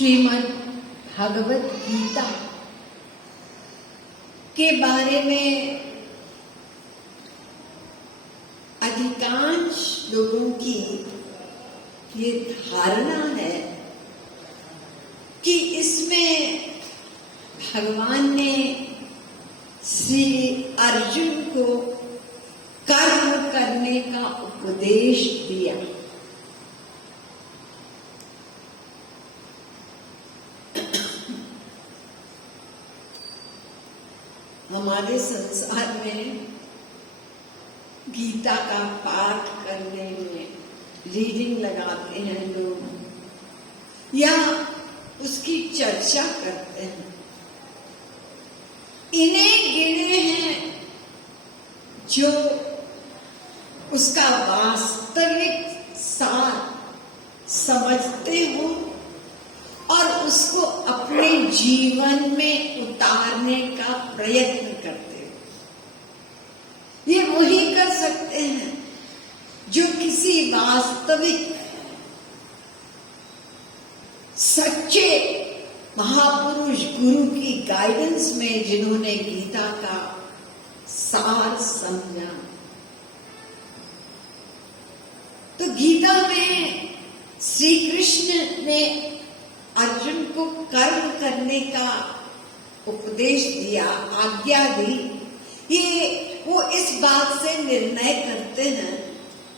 श्रीमद् भगवत गीता के बारे में अधिकांश लोगों की ये धारणा है कि इसमें भगवान ने श्री अर्जुन को कर्म करने का उपदेश दिया। हमारे संसार में गीता का पाठ करने में रीडिंग लगाते हैं लोग या उसकी चर्चा करते हैं। इन्हें गिने हैं जो उसका वास्तविक सार समझते हो और उसको अपने जीवन में उतारने का प्रयत्न करते हो। ये वही कर सकते हैं जो किसी वास्तविक सच्चे महापुरुष गुरु की गाइडेंस में जिन्होंने गीता का सार समझा। तो गीता में श्री कृष्ण ने अर्जुन को कर्म करने का उपदेश दिया, आज्ञा दी। ये वो इस बात से निर्णय करते हैं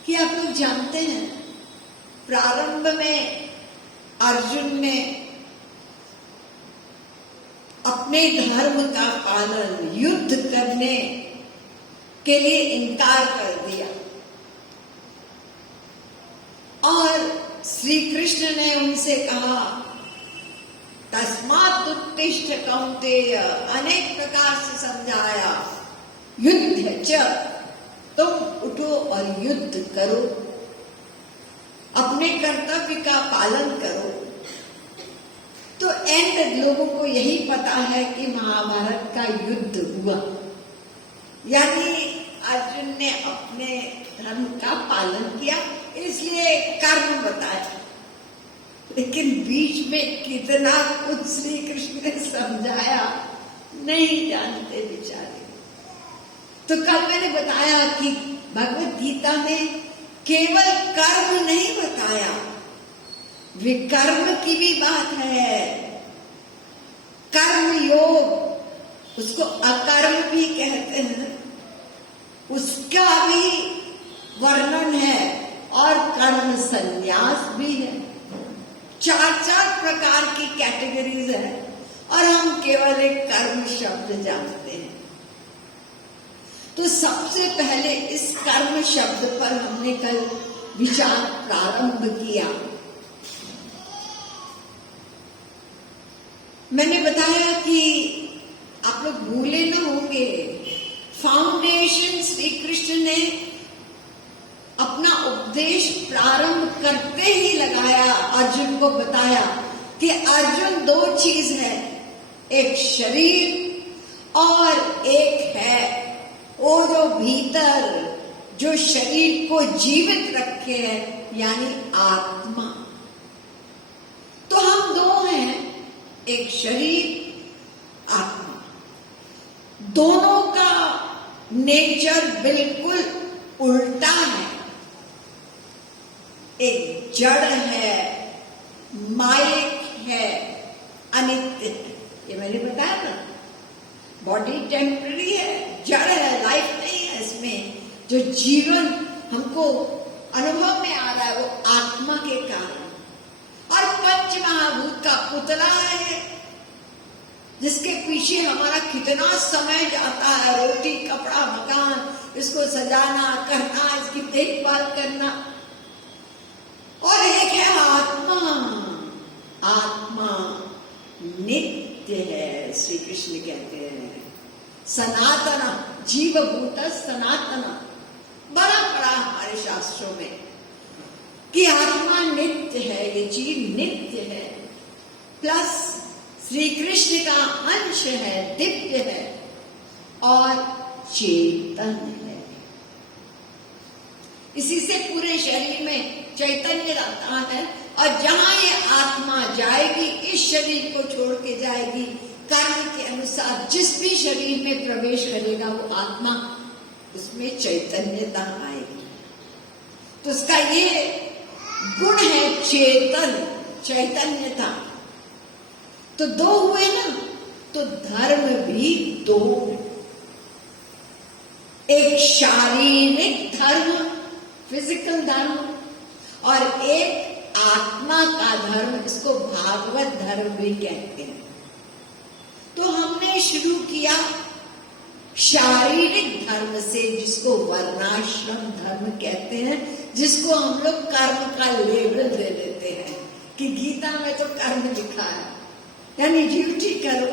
कि आप लोग जानते हैं प्रारंभ में अर्जुन ने अपने धर्म का पालन युद्ध करने के लिए इनकार कर दिया और श्री कृष्ण ने उनसे कहा तस्मात् उत्तिष्ठ कौन्तेय, अनेक प्रकार से समझाया, युद्ध च, तुम उठो और युद्ध करो, अपने कर्तव्य का पालन करो। तो एंड लोगों को यही पता है कि महाभारत का युद्ध हुआ, यानी अर्जुन ने अपने धर्म का पालन किया, इसलिए कर्म बताया। लेकिन बीच में कितना कुछ श्री कृष्ण ने समझाया नहीं जानते बेचारे। तो कल मैंने बताया कि भगवत गीता में केवल कर्म नहीं बताया, विकर्म की भी बात है। कर्म योग, उसको अकर्म भी कहते हैं, उसका भी वर्णन है और कर्म संन्यास भी है। चार प्रकार की कैटेगरीज है और हम केवल एक कर्म शब्द जानते हैं। तो सबसे पहले इस कर्म शब्द पर हमने कल विचार प्रारंभ किया। मैंने बताया कि आप लोग भूले न होंगे, फाउंडेशन श्री कृष्ण ने अपना उपदेश प्रारंभ करते ही लगाया। अर्जुन को बताया कि अर्जुन दो चीज है, एक शरीर और एक है वो जो भीतर जो शरीर को जीवित रखे है, यानी आत्मा। तो हम दो हैं, एक शरीर आत्मा। दोनों का नेचर बिल्कुल उल्टा है। एक जड़ है, मायिक है, अनित्य है। ये मैंने बताया ना, बॉडी टेम्पररी है, जड़ है, लाइफ नहीं है इसमें। जो जीवन हमको अनुभव में आ रहा है वो आत्मा के कारण। और पंच महाभूत का पुतला है जिसके पीछे हमारा कितना समय जाता है, रोटी कपड़ा मकान, इसको सजाना करना, इसकी देखभाल करना। और एक है आत्मा। आत्मा नित्य है, श्री कृष्ण कहते हैं सनातन, जीवभूत सनातन। बड़ा पड़ा हमारे शास्त्रों में कि आत्मा नित्य है, ये जीव नित्य है, प्लस श्री कृष्ण का अंश है, दिव्य है और चेतन है। इसी से पूरे शरीर में चैतन्य रहता है और जहां ये आत्मा जाएगी, इस शरीर को छोड़ के जाएगी, कर्म के अनुसार जिस भी शरीर में प्रवेश करेगा वो आत्मा, उसमें चैतन्यता आएगी। तो उसका ये गुण है चेतन, चैतन्यता। तो दो हुए ना, तो धर्म भी दो, एक शारीरिक धर्म, फिजिकल धर्म, और एक आत्मा का धर्म, इसको भागवत धर्म भी कहते हैं। तो हमने शुरू किया शारीरिक धर्म से, जिसको वर्णाश्रम धर्म कहते हैं, जिसको हम लोग कर्म का लेबल दे देते हैं कि गीता में तो कर्म लिखा है, यानी ड्यूटी करो।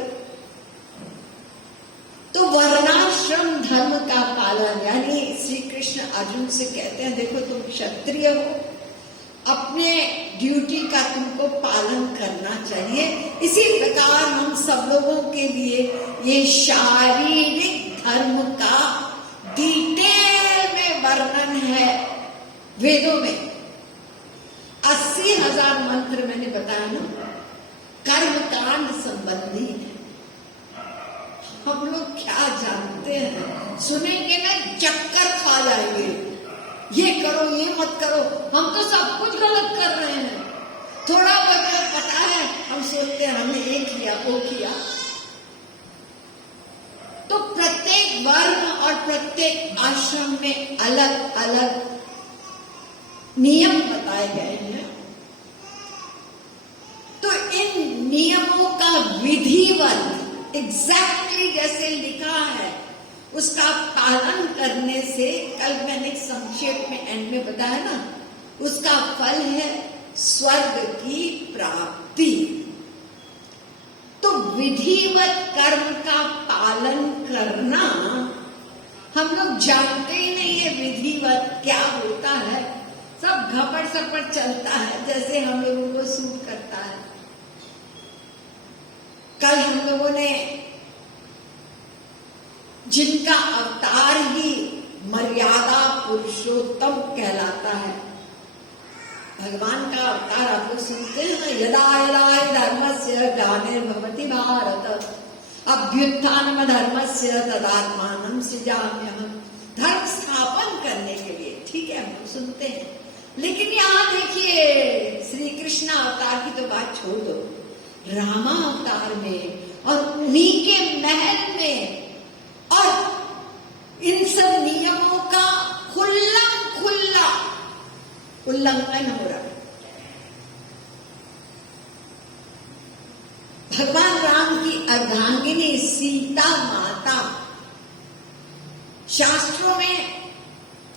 तो वर्णाश्रम धर्म का पालन, यानी श्री कृष्ण अर्जुन से कहते हैं देखो तुम क्षत्रिय हो, अपने ड्यूटी का तुमको पालन करना चाहिए। इसी प्रकार हम सब लोगों के लिए ये शारीरिक धर्म का डिटेल में वर्णन है वेदों में। 80,000 मंत्र मैंने बताया ना, कर्म कांड संबंधी है। हम लोग क्या जानते हैं, सुनेंगे ना चक्कर खा जाएंगे, ये करो ये मत करो, हम तो सब कुछ गलत कर रहे हैं। थोड़ा बहुत पता है, हम सोचते हैं हमने ये किया वो किया। तो प्रत्येक वर्ण और प्रत्येक आश्रम में अलग अलग नियम बताए गए हैं। तो इन नियमों का विधिवत एग्जैक्टली जैसे लिखा है उसका पालन करने से, कल मैंने संक्षेप में एंड में बताया ना, उसका फल है स्वर्ग की प्राप्ति। तो विधिवत कर्म का पालन करना हम लोग जानते ही नहीं है विधिवत क्या होता है, सब घपड़ सपड़ चलता है जैसे हम लोगों को सूट करता है। कल हम लोगों ने जिनका अवतार ही मर्यादा पुरुषोत्तम कहलाता है, भगवान का अवतार आप लोग सुनते हैं ना, यदा यदा धर्मस्य ग्लानिर्भवति भारत अभ्युत्थानम धर्मस्य तदात्मानं सृजाम्यहम्। धर्म स्थापन करने के लिए, ठीक है, हम सुनते हैं। लेकिन यहाँ देखिए श्री कृष्ण अवतार की तो बात छोड़ दो, रामा अवतार में और उन्हीं के महल में और इन सब नियमों का खुल्ला उल्लंघन हो रहा है। भगवान राम की अर्धांगिनी सीता माता, शास्त्रों में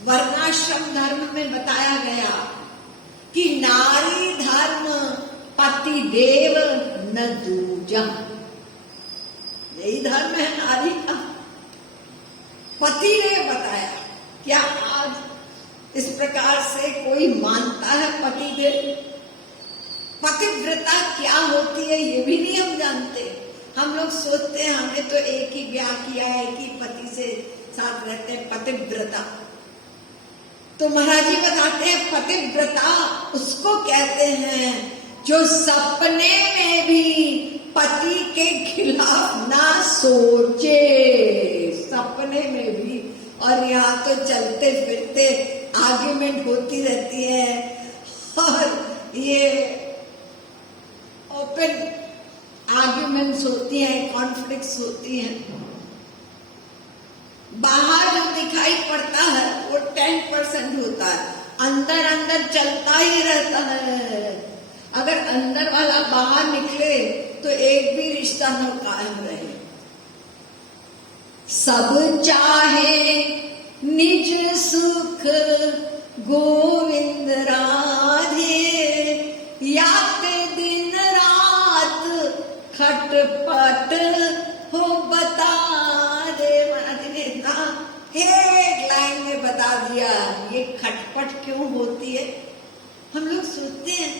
वर्णाश्रम धर्म में बताया गया कि नारी धर्म पति देव न दूजा, यही धर्म है नारी का। पति ने बताया, क्या आज इस प्रकार से कोई मानता है पति देव? पतिव्रता क्या होती है ये भी नहीं हम जानते। हम लोग सोचते हैं हमने तो एक ही ब्याह किया है, एक ही पति से साथ रहते हैं, पतिव्रता। तो महाराज जी बताते हैं पतिव्रता उसको कहते हैं जो सपने में भी पति के खिलाफ ना सोचे, सपने में भी। और यहाँ तो चलते फिरते आर्ग्यूमेंट होती रहती है, और ये ओपन आर्ग्यूमेंट्स होती हैं, कॉन्फ्लिक्ट्स होती हैं। बाहर जो दिखाई पड़ता है वो 10% होता है, अंदर अंदर चलता ही रहता है। अगर अंदर वाला बाहर निकले तो एक भी रिश्ता न कायम रहे। सब चाहे निज सुख गोविंद राधे, याते दिन रात खटपट हो बता दे। महाराज ने इतना एक लाइन में बता दिया ये खटपट क्यों होती है। हम लोग सोचते हैं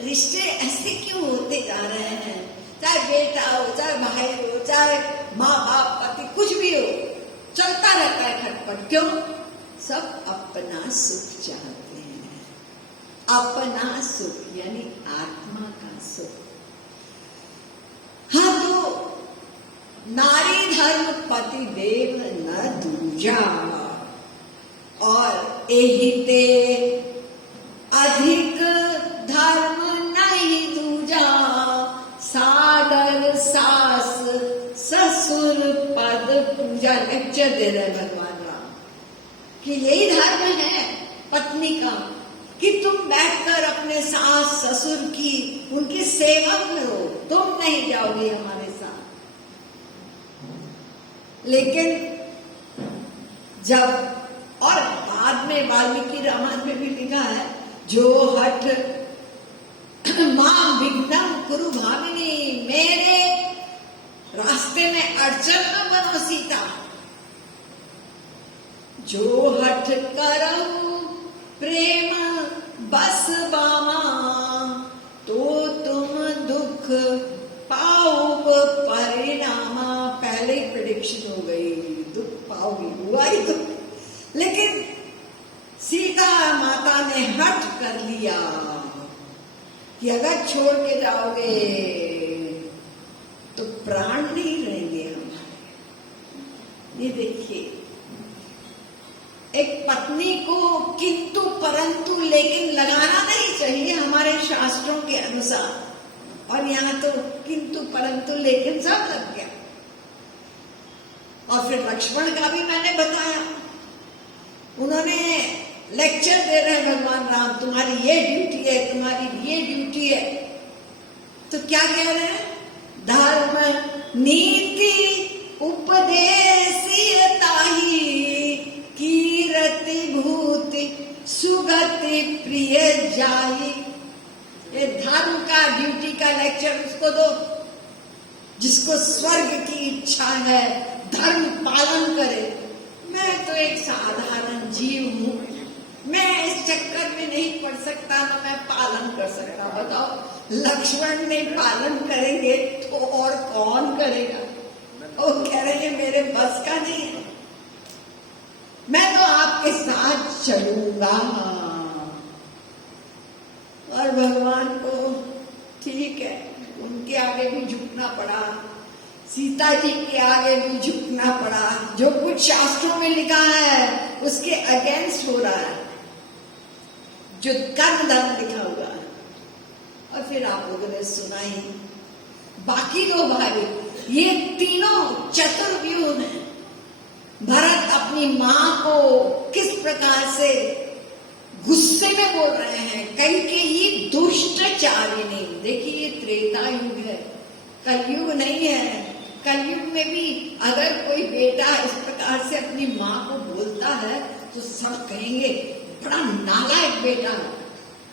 रिश्ते ऐसे क्यों होते जा रहे हैं, चाहे बेटा हो, चाहे भाई हो, चाहे माँ बाप पति, कुछ भी हो, चलता रहता है खटपट। क्यों? सब अपना सुख चाहते हैं, अपना सुख यानी आत्मा का सुख। हाँ, तो नारी धर्म पति देव न दूजा, और एहिते अधिक धर्म नहीं दूजा, सादर सास ससुर पद पूजा। लेक्चर दे रहे भगवान राम कि यही धर्म है पत्नी का कि तुम बैठकर अपने सास ससुर की उनकी सेवा करो, तुम नहीं जाओगे हमारे साथ। लेकिन जब, और बाद में वाल्मीकि रामायण में भी लिखा है, जो हठ मां विघ्नम कुरु भामिनी, मेरे रास्ते में अड़चन न बनो सीता। जो हठ करो प्रेम बस बामा, तो तुम दुख पाओ परिणामा। पहले ही प्रेडिक्शन हो गई, दुख पाओगी, हुआ ही दुख। लेकिन सीता माता ने हठ कर लिया कि अगर छोड़ के जाओगे तो प्राण नहीं रहेंगे हमारे। ये देखिए, एक पत्नी को किंतु परंतु लेकिन लगाना नहीं चाहिए हमारे शास्त्रों के अनुसार, और यहाँ तो किंतु परंतु लेकिन सब लग गया। और फिर लक्ष्मण का भी मैंने बताया, उन्होंने लेक्चर दे रहे हैं भगवान राम, तुम्हारी ये ड्यूटी है, तुम्हारी ये ड्यूटी है। तो क्या कह रहे हैं? धर्म नीति उपदेशियता ही, कीरति भूति सुगति प्रिय जाई। ये धर्म का, ड्यूटी का लेक्चर उसको दो जिसको स्वर्ग की इच्छा है, धर्म पालन करे। मैं तो एक साधारण जीव हूँ, मैं इस चक्कर में नहीं पड़ सकता, ना मैं पालन कर सकता। बताओ, लक्ष्मण नहीं पालन करेंगे तो और कौन करेगा? वो कह रहे हैं मेरे बस का नहीं है, मैं तो आपके साथ चलूंगा। और भगवान को ठीक है, उनके आगे भी झुकना पड़ा, सीता जी के आगे भी झुकना पड़ा। जो कुछ शास्त्रों में लिखा है उसके अगेंस्ट हो रहा है, जो कर्म धर्म लिखा हुआ है। और फिर आप लोगों ने सुना ही, बाकी दो भाई, ये तीनों चतुर्व्यूह हैं। भरत अपनी मां को किस प्रकार से गुस्से में बोल रहे हैं, कैकेयी दुष्टचारिणी। देखिए, ये त्रेता युग है, कलयुग नहीं है। कलयुग में भी अगर कोई बेटा इस प्रकार से अपनी मां को बोलता है तो सब कहेंगे बड़ा नालायक बेटा,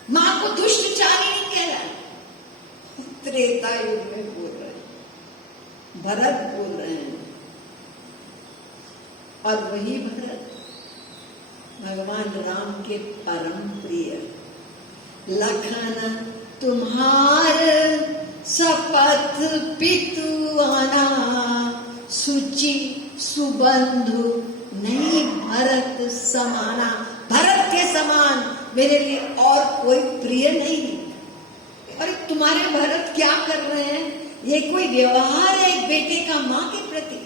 मां को दुष्टचारिणी कह रहा है। त्रेता युग में बोल रहे हैं, भरत बोल रहे हैं। और वही भरत भगवान राम के परम प्रिय, लखन तुम्हार सपथ पितु आना, सुचि सुबंधु नहीं भरत समाना। भरत के समान मेरे लिए और कोई प्रिय नहीं। अरे तुम्हारे भरत क्या कर रहे हैं? ये कोई व्यवहार है एक बेटे का मां के प्रति?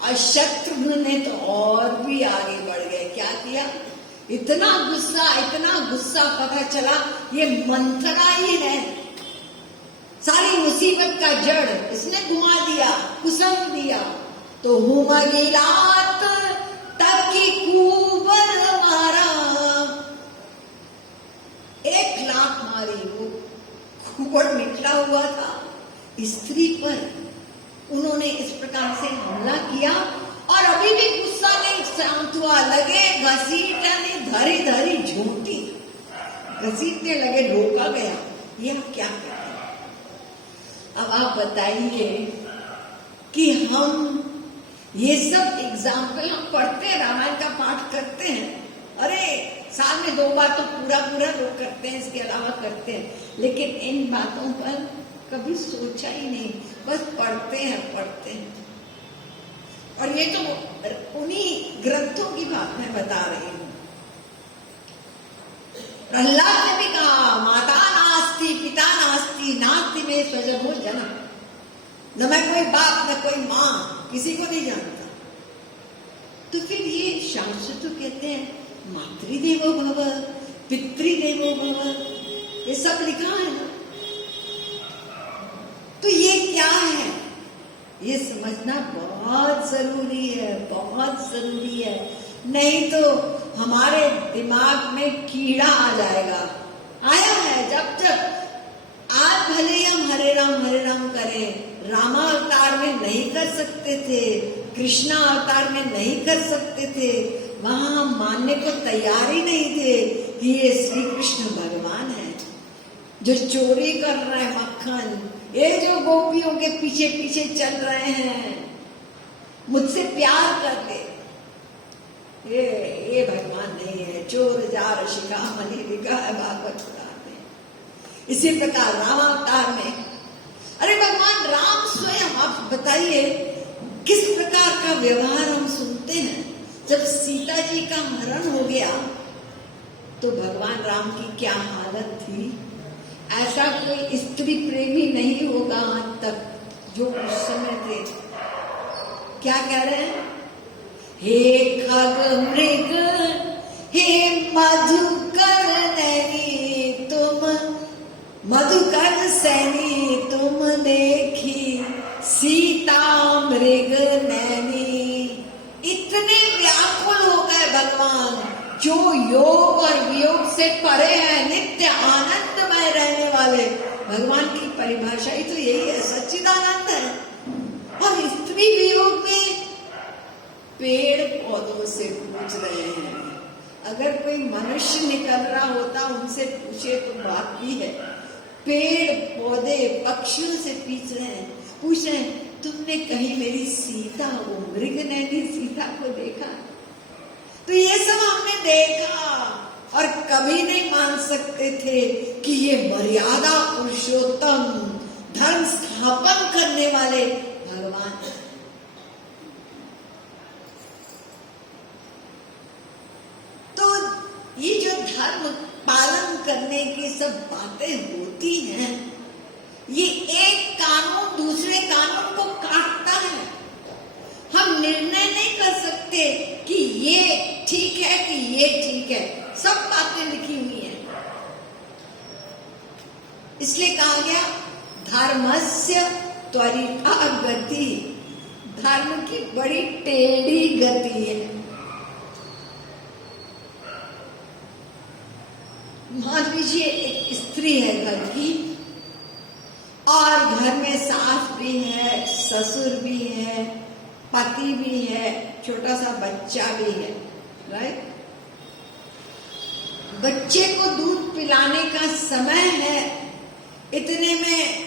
और शत्रुघ्न ने तो और भी आगे बढ़ गए। क्या किया? इतना गुस्सा, पता चला ये मंथरा ही है, सारी मुसीबत का जड़ इसने घुमा दिया, कुसम दिया। तो हुमगिलात तब की कुबर मारा, 1 लाख मारी। वो कुबर निकला हुआ था स्त्री पर, उन्होंने इस प्रकार से हमला किया। और अभी भी गुस्सा नहीं शांत हुआ, लगे घसीटने, धरी धरी झूठी घसीटने लगे, रोका गया। ये हम क्या कहते हैं? अब आप बताइए कि हम ये सब एग्जाम्पल हम पढ़ते हैं, रामायण का पाठ करते हैं, अरे साल में 2 बार तो पूरा लोग करते हैं, इसके अलावा करते हैं, लेकिन इन बातों पर कभी सोचा ही नहीं, बस पढ़ते हैं। और ये तो उन्हीं ग्रंथों की बात मैं बता रही हूँ। प्रहलाद ने भी कहा माता नास्ति पिता नास्ति नास्ति में स्वजनो जन, न मैं कोई बाप न कोई माँ, किसी को नहीं जानता। तो फिर ये शास्त्र तो कहते हैं मातृदेवो भव पितृदेवो भव, ये सब लिखा है ना। तो ये क्या है, ये समझना बहुत जरूरी है, बहुत जरूरी है। नहीं तो हमारे दिमाग में कीड़ा आ जाएगा, आया है। जब आज भले ही हम हरे राम करें, रामा अवतार में नहीं कर सकते थे, कृष्णा अवतार में नहीं कर सकते थे, वहां हम मानने को तैयार ही नहीं थे कि ये श्री कृष्ण भगवान है जो चोरी कर रहे हैं मक्खन, ये जो गोपियों के पीछे पीछे चल रहे हैं, मुझसे प्यार कर ले, ये भगवान नहीं है। चोर जार शिखामणि लिखा है भागवत पुराण में। इसी प्रकार रामावतार में, अरे भगवान राम स्वयं, आप बताइए किस प्रकार का व्यवहार हम सुनते हैं। जब सीता जी का हरण हो गया तो भगवान राम की क्या हालत थी। ऐसा कोई स्त्री प्रेमी नहीं होगा आज तक जो उस समय थे। क्या कह रहे हैं, हे खग मृग हे मधुकर नैनी तुम, मधुकर सैनी तुम देखी सीता मृग नैनी। इतने व्याकुल हो गए भगवान, जो योग और वियोग से परे है, नित्य आनंदमय रहने वाले भगवान की परिभाषा ही तो यही है, सच्चिदानंद है। और स्त्री वियोग में पेड़ पौधों से पूछ रहे हैं। अगर कोई मनुष्य निकल रहा होता उनसे पूछे तो बात भी है, पेड़ पौधे पक्षियों से पूछ रहे हैं तुमने कहीं मेरी सीता, वो मृग नैनी सीता को देखा? तो ये सब हमने देखा और कभी नहीं मान सकते थे कि ये मर्यादा पुरुषोत्तम धर्म स्थापन करने वाले भगवान। तो ये जो धर्म पालन करने की सब बातें होती हैं, ये एक कानून दूसरे कानून को काटता है। हम निर्णय नहीं कर सकते कि ये ठीक है कि ये ठीक है, सब बातें लिखी हुई हैं। इसलिए कहा गया धर्मस्य त्वरिता गति, धर्म की बड़ी टेढ़ी गति है। मान लीजिए एक स्त्री है घर की, और घर में सास भी है, ससुर भी है, पति भी है, छोटा सा बच्चा भी है, राइट। बच्चे को दूध पिलाने का समय है, इतने में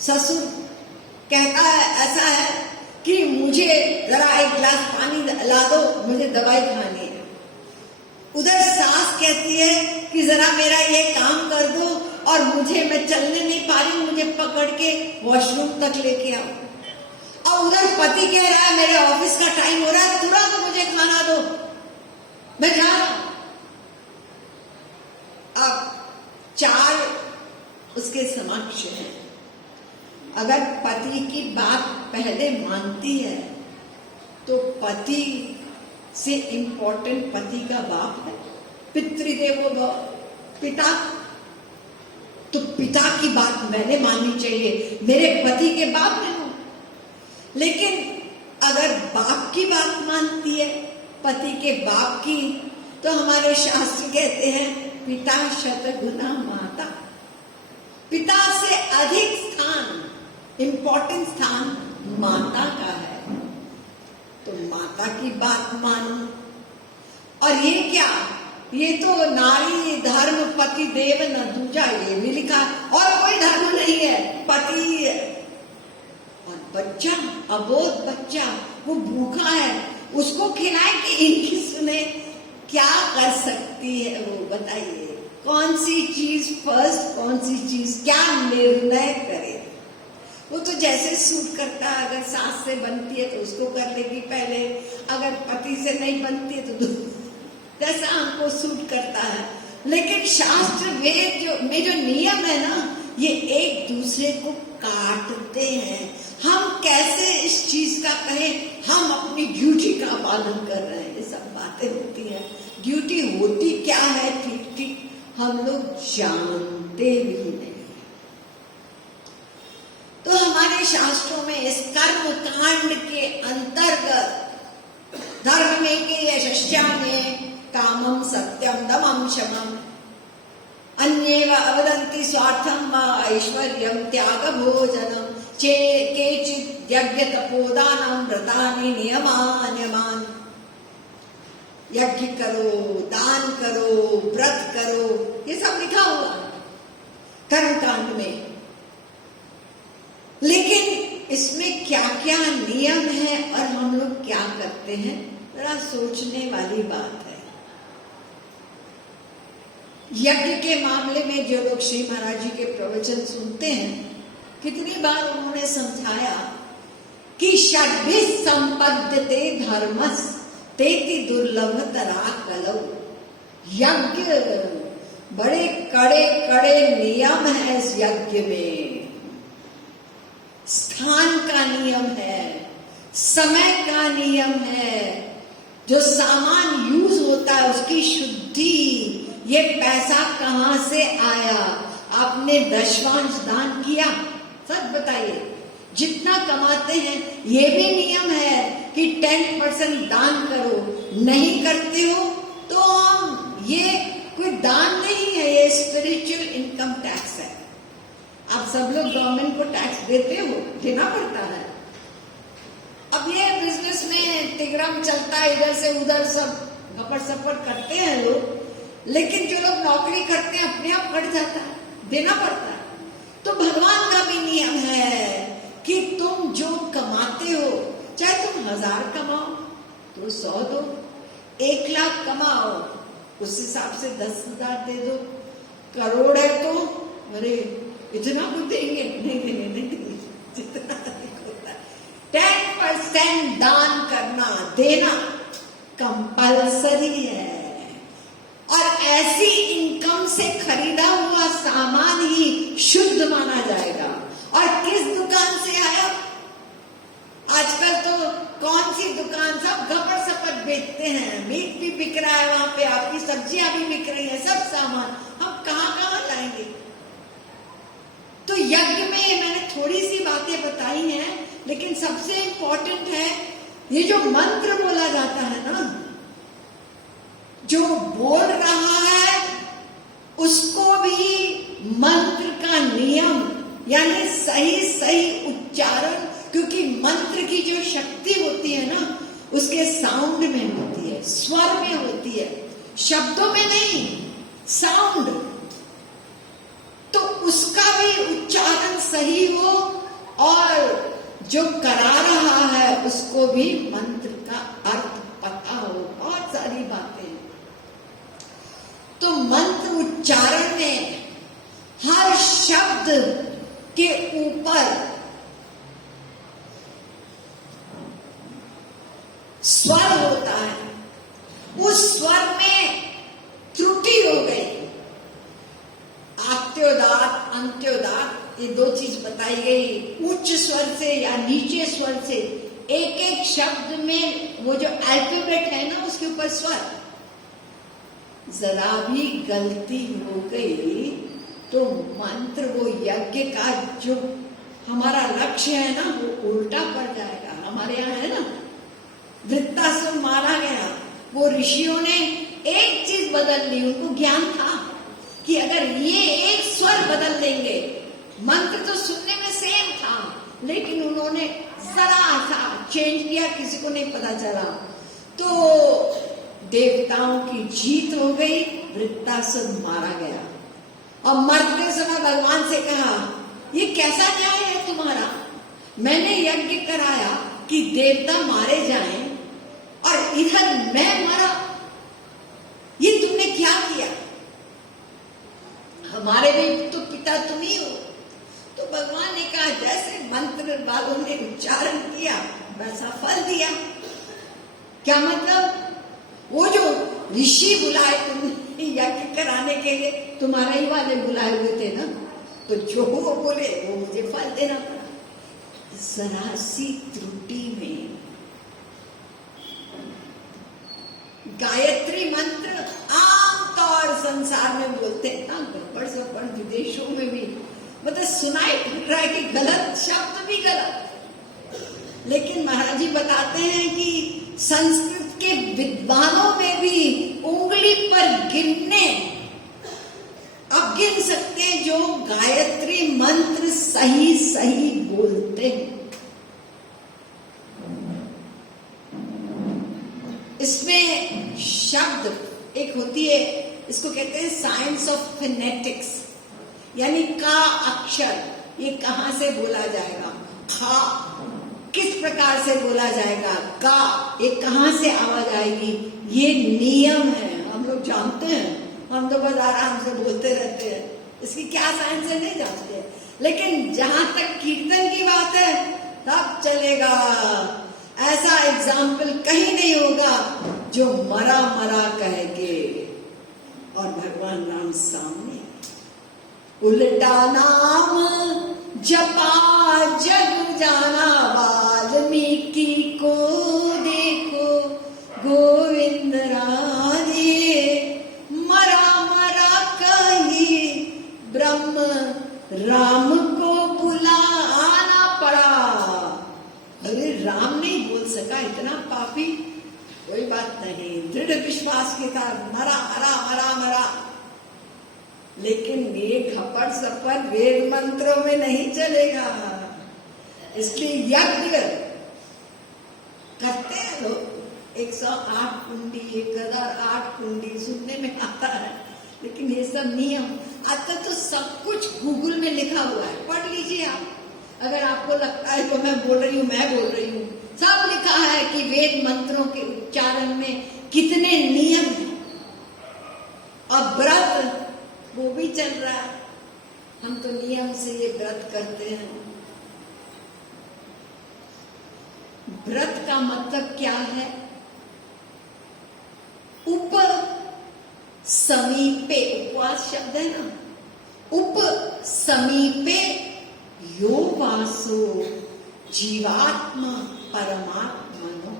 ससुर कहता है, ऐसा है कि मुझे जरा एक गिलास पानी ला दो, मुझे दवाई खानी है। उधर सास कहती है कि जरा मेरा ये काम कर दो, और मैं चलने नहीं पा रही, मुझे पकड़ के वॉशरूम तक लेके आओ। और उधर पति कह रहा है मेरे ऑफिस का टाइम हो रहा है, तुरंत मुझे खाना दो, मैं जा रहा हूं। अब चार उसके समक्ष है। अगर पति की बात पहले मानती है तो पति से इंपॉर्टेंट पति का बाप है, पितृदेवो भव, पिता। तो पिता की बात मैंने माननी चाहिए, मेरे पति के बाप ने हो। लेकिन अगर बाप की बात मानती है, पति के बाप की, तो हमारे शास्त्र कहते हैं पिता शतगुना माता। पिता से अधिक स्थान, इंपॉर्टेंट स्थान माता का है। तो माता की बात मानो। और ये क्या, ये तो नारी धर्म पति देव न दूजा, ये भी लिखा, और कोई धर्म नहीं है, पति है। और बच्चा, अबोध बच्चा, वो भूखा है, उसको खिलाए कि इनकी सुने, क्या कर सकती है वो, बताइए। कौन सी चीज फर्स्ट, कौन सी चीज, क्या निर्णय करे। वो तो जैसे सूट करता है, अगर सास से बनती है तो उसको कर लेगी पहले, अगर पति से नहीं बनती है तो जैसा हमको सूट करता है। लेकिन शास्त्र वेद में जो नियम है ना, ये एक दूसरे को काटते हैं। हम कैसे इस चीज का कहें हम अपनी ड्यूटी का पालन कर रहे हैं, ये सब बातें होती हैं। ड्यूटी होती क्या है ठीक ठीक हम लोग जानते भी नहीं। तो हमारे शास्त्रों में इस कर्म कांड के अंतर्गत धर्म में के यशस्यान्ये कामम सत्यम दमम शमम अन्येव अवदन्ति स्वार्थम व ऐश्वर्यम त्याग भोजनम चे केचित् यज्ञ तपोदानम व्रतानि नियमान्यमान। यज्ञ करो, दान करो, व्रत करो, ये सब लिखा हुआ कर्मकांड में। लेकिन इसमें क्या क्या नियम है और हम लोग क्या करते हैं, जरा सोचने वाली बात है। यज्ञ के मामले में जो लोग श्री महाराज जी के प्रवचन सुनते हैं, कितनी बार उन्होंने समझाया कि षड्भिः संपद्यते धर्मस् तेति दुर्लभतरा कलौ। यज्ञ बड़े कड़े कड़े नियम है इस यज्ञ में। स्थान का नियम है, समय का नियम है, जो सामान यूज होता है उसकी शुद्धि, ये पैसा कहाँ से आया, आपने दशवांश दान किया, सच बताइए। जितना कमाते हैं ये भी नियम है कि 10% दान करो, नहीं करते हो तो हम ये कोई दान नहीं है, ये स्पिरिचुअल इनकम टैक्स है। आप सब लोग गवर्नमेंट को टैक्स देते हो, देना पड़ता है। अब ये बिजनेस में तिगड़म चलता है, इधर से उधर सब गपर सपर करते हैं लोग, लेकिन जो लोग नौकरी करते हैं अपने आप कट जाता है, देना पड़ता है। तो भगवान का भी नियम है कि तुम जो कमाते हो, चाहे तुम 1000 कमाओ तो 100 दो, 1 लाख कमाओ उस हिसाब से 10,000 दे दो, करोड़ है तो अरे इतना कुछ देंगे, नहीं जितना होता है। 10% दान करना, देना कंपल्सरी है। और ऐसी इनकम से खरीदा हुआ सामान ही शुद्ध माना जाएगा। और किस दुकान से आया, आजकल तो कौन सी दुकान, सब गपर सपर बेचते हैं, मीट भी बिक रहा है वहां पे, आपकी सब्जियां भी बिक रही है, सब सामान हम कहाँ कहाँ लाएंगे। तो यज्ञ में मैंने थोड़ी सी बातें बताई हैं, लेकिन सबसे इंपॉर्टेंट है ये जो मंत्र बोला जाता है ना, जो बोल रहा है उसको भी मंत्र का नियम यानी सही सही उच्चारण, क्योंकि मंत्र की जो शक्ति होती है ना उसके साउंड में होती है, स्वर में होती है, शब्दों में नहीं, साउंड। तो उसका भी उच्चारण सही हो और जो करा रहा है उसको भी मंत्र का अर्थ पता हो, बहुत सारी बातें। तो मंत्र उच्चारण में हर शब्द के ऊपर स्वर होता है, उस स्वर में त्रुटि हो गई, आत्योदात अंत्योदात, ये 2 चीज बताई गई, उच्च स्वर से या नीचे स्वर से। एक एक शब्द में वो जो अल्फाबेट है ना उसके ऊपर स्वर, जरा भी गलती हो गई तो मंत्र, वो यज्ञ का जो हमारा लक्ष्य है ना वो उल्टा पड़ जाएगा। हमारे यहाँ है ना वृत्तासुर मारा गया, वो ऋषियों ने एक चीज बदल ली, उनको ज्ञान था कि अगर ये एक स्वर बदल देंगे, मंत्र तो सुनने में सेम था लेकिन उन्होंने जरा सा चेंज किया, किसी को नहीं पता चला, तो देवताओं की जीत हो गई, वृत्तासुर मारा गया। और मरते समय भगवान से कहा ये कैसा न्याय है तुम्हारा, मैंने यज्ञ कराया कि देवता मारे जाएं और इधर मैं मरा, ये तुमने क्या किया, हमारे भी तो पिता तुम ही हो। तो भगवान ने कहा जैसे मंत्र वालों ने उच्चारण किया वैसा फल दिया। क्या मतलब, वो जो ऋषि बुलाए तुम यज्ञ कराने के लिए, तुम्हारा ही वाले बुलाए हुए थे ना, तो जो वो बोले वो मुझे फल देना पड़ा। जरा सी त्रुटि में गायत्री मंत्र आमतौर संसार में बोलते हैं ना, गड़बड़ सड़बड़ विदेशों में भी मतलब सुनाई पड़ रहा है कि गलत शब्द भी गलत, लेकिन महाराज जी बताते हैं कि संस्कृत के विद्वानों में भी उंगली पर गिनने, अब गिन सकते हैं जो गायत्री मंत्र सही सही बोलते हैं। इसमें शब्द एक होती है, इसको कहते हैं साइंस ऑफ फिनेटिक्स, यानी का अक्षर ये कहां से बोला जाएगा, खा किस प्रकार से बोला जाएगा, का ये कहां से आवाज आएगी, ये नियम है। हम लोग जानते हैं, हम तो बस आराम से बोलते रहते हैं, इसकी क्या साइंस है नहीं जानते, लेकिन जहां तक कीर्तन की बात है तब चलेगा। ऐसा एग्जाम्पल कहीं नहीं होगा जो मरा मरा कहेंगे और भगवान नाम सामने, उल्टा नाम जपा जग जाना, वाल्मीकि को देखो गोविंद राधे, मरा मरा कही ब्रह्म राम को बुलाना पड़ा। अरे राम नहीं बोल सका, इतना पापी, कोई बात नहीं, दृढ़ विश्वास के साथ मरा मरा मरा मरा, लेकिन ये खपड़ सपड़ वेद मंत्रों में नहीं चलेगा। इसलिए यज्ञ करते हैं लोग, 108 कुंडी 1008 कुंडी सुनने में आता है, लेकिन ये सब नियम आता तो सब कुछ गूगल में लिखा हुआ है, पढ़ लीजिए आप। अगर आपको लगता है तो मैं बोल रही हूँ, सब लिखा है कि वेद मंत्रों के उच्चारण में कितने नियम हैं, और व्रत वो भी चल रहा है। हम तो नियम से ये व्रत करते हैं। व्रत का मतलब क्या है? उप समीपे, उपवास शब्द है ना, उप समीपे यो वासो जीवात्मा परमात्मनो।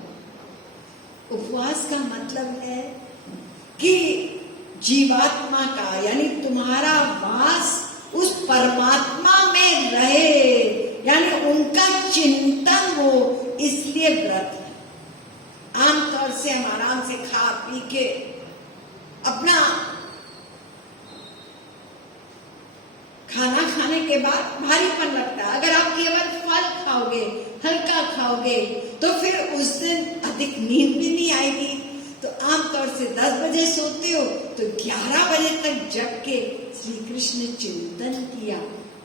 उपवास का मतलब है कि जीवात्मा का, यानी तुम्हारा वास उस परमात्मा में रहे, यानी उनका चिंतन हो, इसलिए व्रत है। आमतौर से हम आराम से खा पी के अपना खाना खाने के बाद भारीपन लगता है। अगर आप केवल फल खाओगे, हल्का खाओगे, तो फिर उस दिन अधिक नींद भी नहीं आएगी। तो आमतौर से 10 बजे सोते हो तो 11 बजे तक जग के श्री कृष्ण चिंतन किया,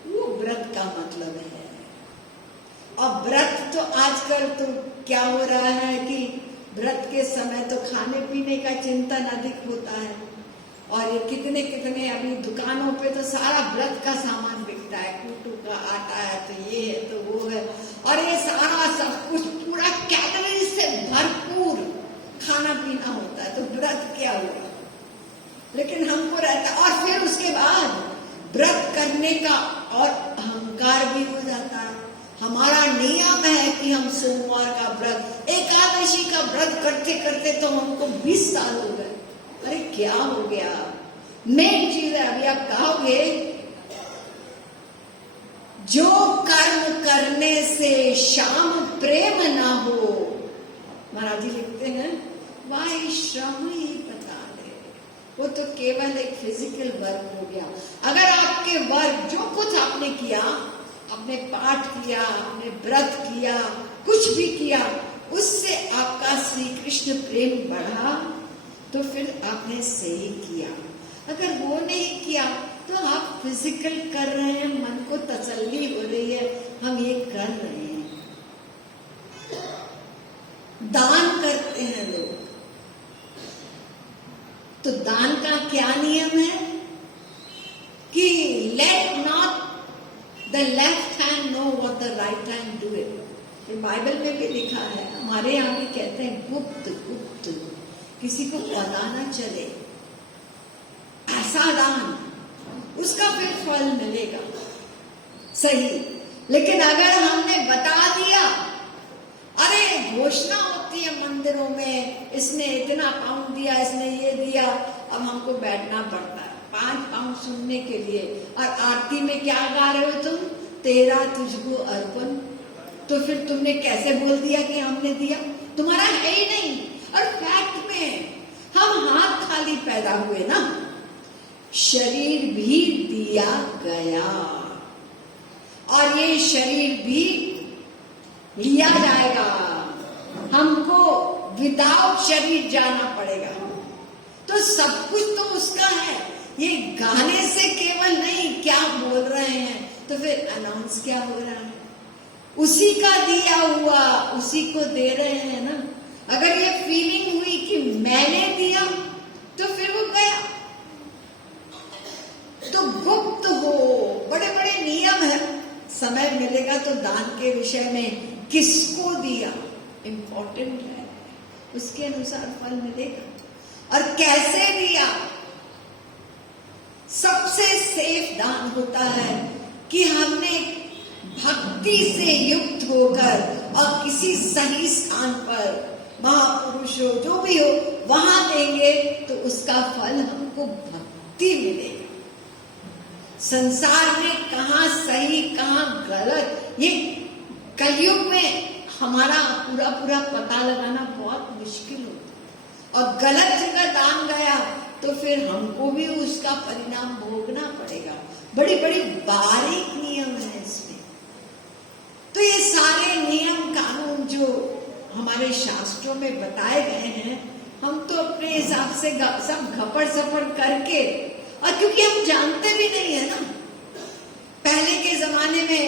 वो व्रत का मतलब है। और व्रत तो आजकल तो क्या हो रहा है कि व्रत के समय तो खाने पीने का चिंतन अधिक होता है, और ये कितने कितने अभी दुकानों पे तो सारा व्रत का सामान बिकता है, कूटू का आटा है, तो ये है तो वो है, और ये सारा सब कुछ पूरा कैलोरी से भरपूर खाना पीना होता है। तो व्रत क्या हुआ? लेकिन हमको रहता है, और फिर उसके बाद व्रत करने का और अहंकार भी हो जाता है। हमारा नियम है कि हम सोमवार का व्रत, एकादशी का व्रत करते करते तो हमको 20 साल हो गए। अरे क्या हो गया? मेन चीज है, अभी आप कहोगे जो कर्म करने से श्याम प्रेम ना हो, महाराज जी लिखते हैं, वह श्रम ही बता दे, वो तो केवल एक फिजिकल वर्क हो गया। अगर आपके वर्क जो कुछ आपने किया, आपने पाठ किया, आपने व्रत किया, कुछ भी किया, उससे आपका श्री कृष्ण प्रेम बढ़ा, तो फिर आपने सही किया। अगर वो नहीं किया तो आप फिजिकल कर रहे हैं, मन को तसल्ली हो रही है, हम ये कर रहे हैं। दान करते हैं लोग, तो दान का क्या नियम है कि let not the left hand know what the right hand do it. ये बाइबल में भी लिखा है, हमारे यहाँ भी कहते हैं गुप्त गुप्त, किसी को पता न चले, ऐसा दान, उसका फिर फल मिलेगा। सही, लेकिन अगर हमने बता दिया, अरे घोषणा होती है मंदिरों में, इसने इतना पाउंड दिया, इसने ये दिया, अब हमको बैठना पड़ता है 5 पाउंड सुनने के लिए, और आरती में क्या गा रहे हो तुम, तेरा तुझको अर्पण। तो फिर तुमने कैसे बोल दिया कि हमने दिया, तुम्हारा है ही नहीं। और फैक्ट में हम हाथ खाली पैदा हुए ना, शरीर भी दिया गया और ये शरीर भी लिया जाएगा। हमको विदाउट शरीर जाना पड़ेगा। तो सब कुछ तो उसका है, ये गाने से केवल नहीं, क्या बोल रहे हैं तो फिर अनाउंस क्या हो रहा है, उसी का दिया हुआ उसी को दे रहे हैं ना। अगर ये फीलिंग हुई कि मैंने दिया तो फिर वो गया। तो गुप्त हो, बड़े बड़े नियम है, समय मिलेगा तो दान के विषय में किसको दिया इम्पोर्टेंट है, उसके अनुसार फल मिलेगा। और कैसे दिया, सबसे सेफ दान होता है कि हमने भक्ति से युक्त होकर और किसी सही स्थान पर, महापुरुष हो जो भी हो, वहां देंगे तो उसका फल हमको भक्ति मिलेगा। संसार में कहाँ सही कहाँ गलत, ये कलयुग में हमारा पूरा पूरा पता लगाना बहुत मुश्किल होता है। और गलत जगह दान गया तो फिर हमको भी उसका परिणाम भोगना पड़ेगा। बड़ी बड़ी बारीक नियम है इसमें। तो ये सारे नियम कानून जो हमारे शास्त्रों में बताए गए हैं, हम तो अपने हिसाब से सब घपड़ सपड़ करके, और क्योंकि हम जानते भी नहीं है ना, पहले के जमाने में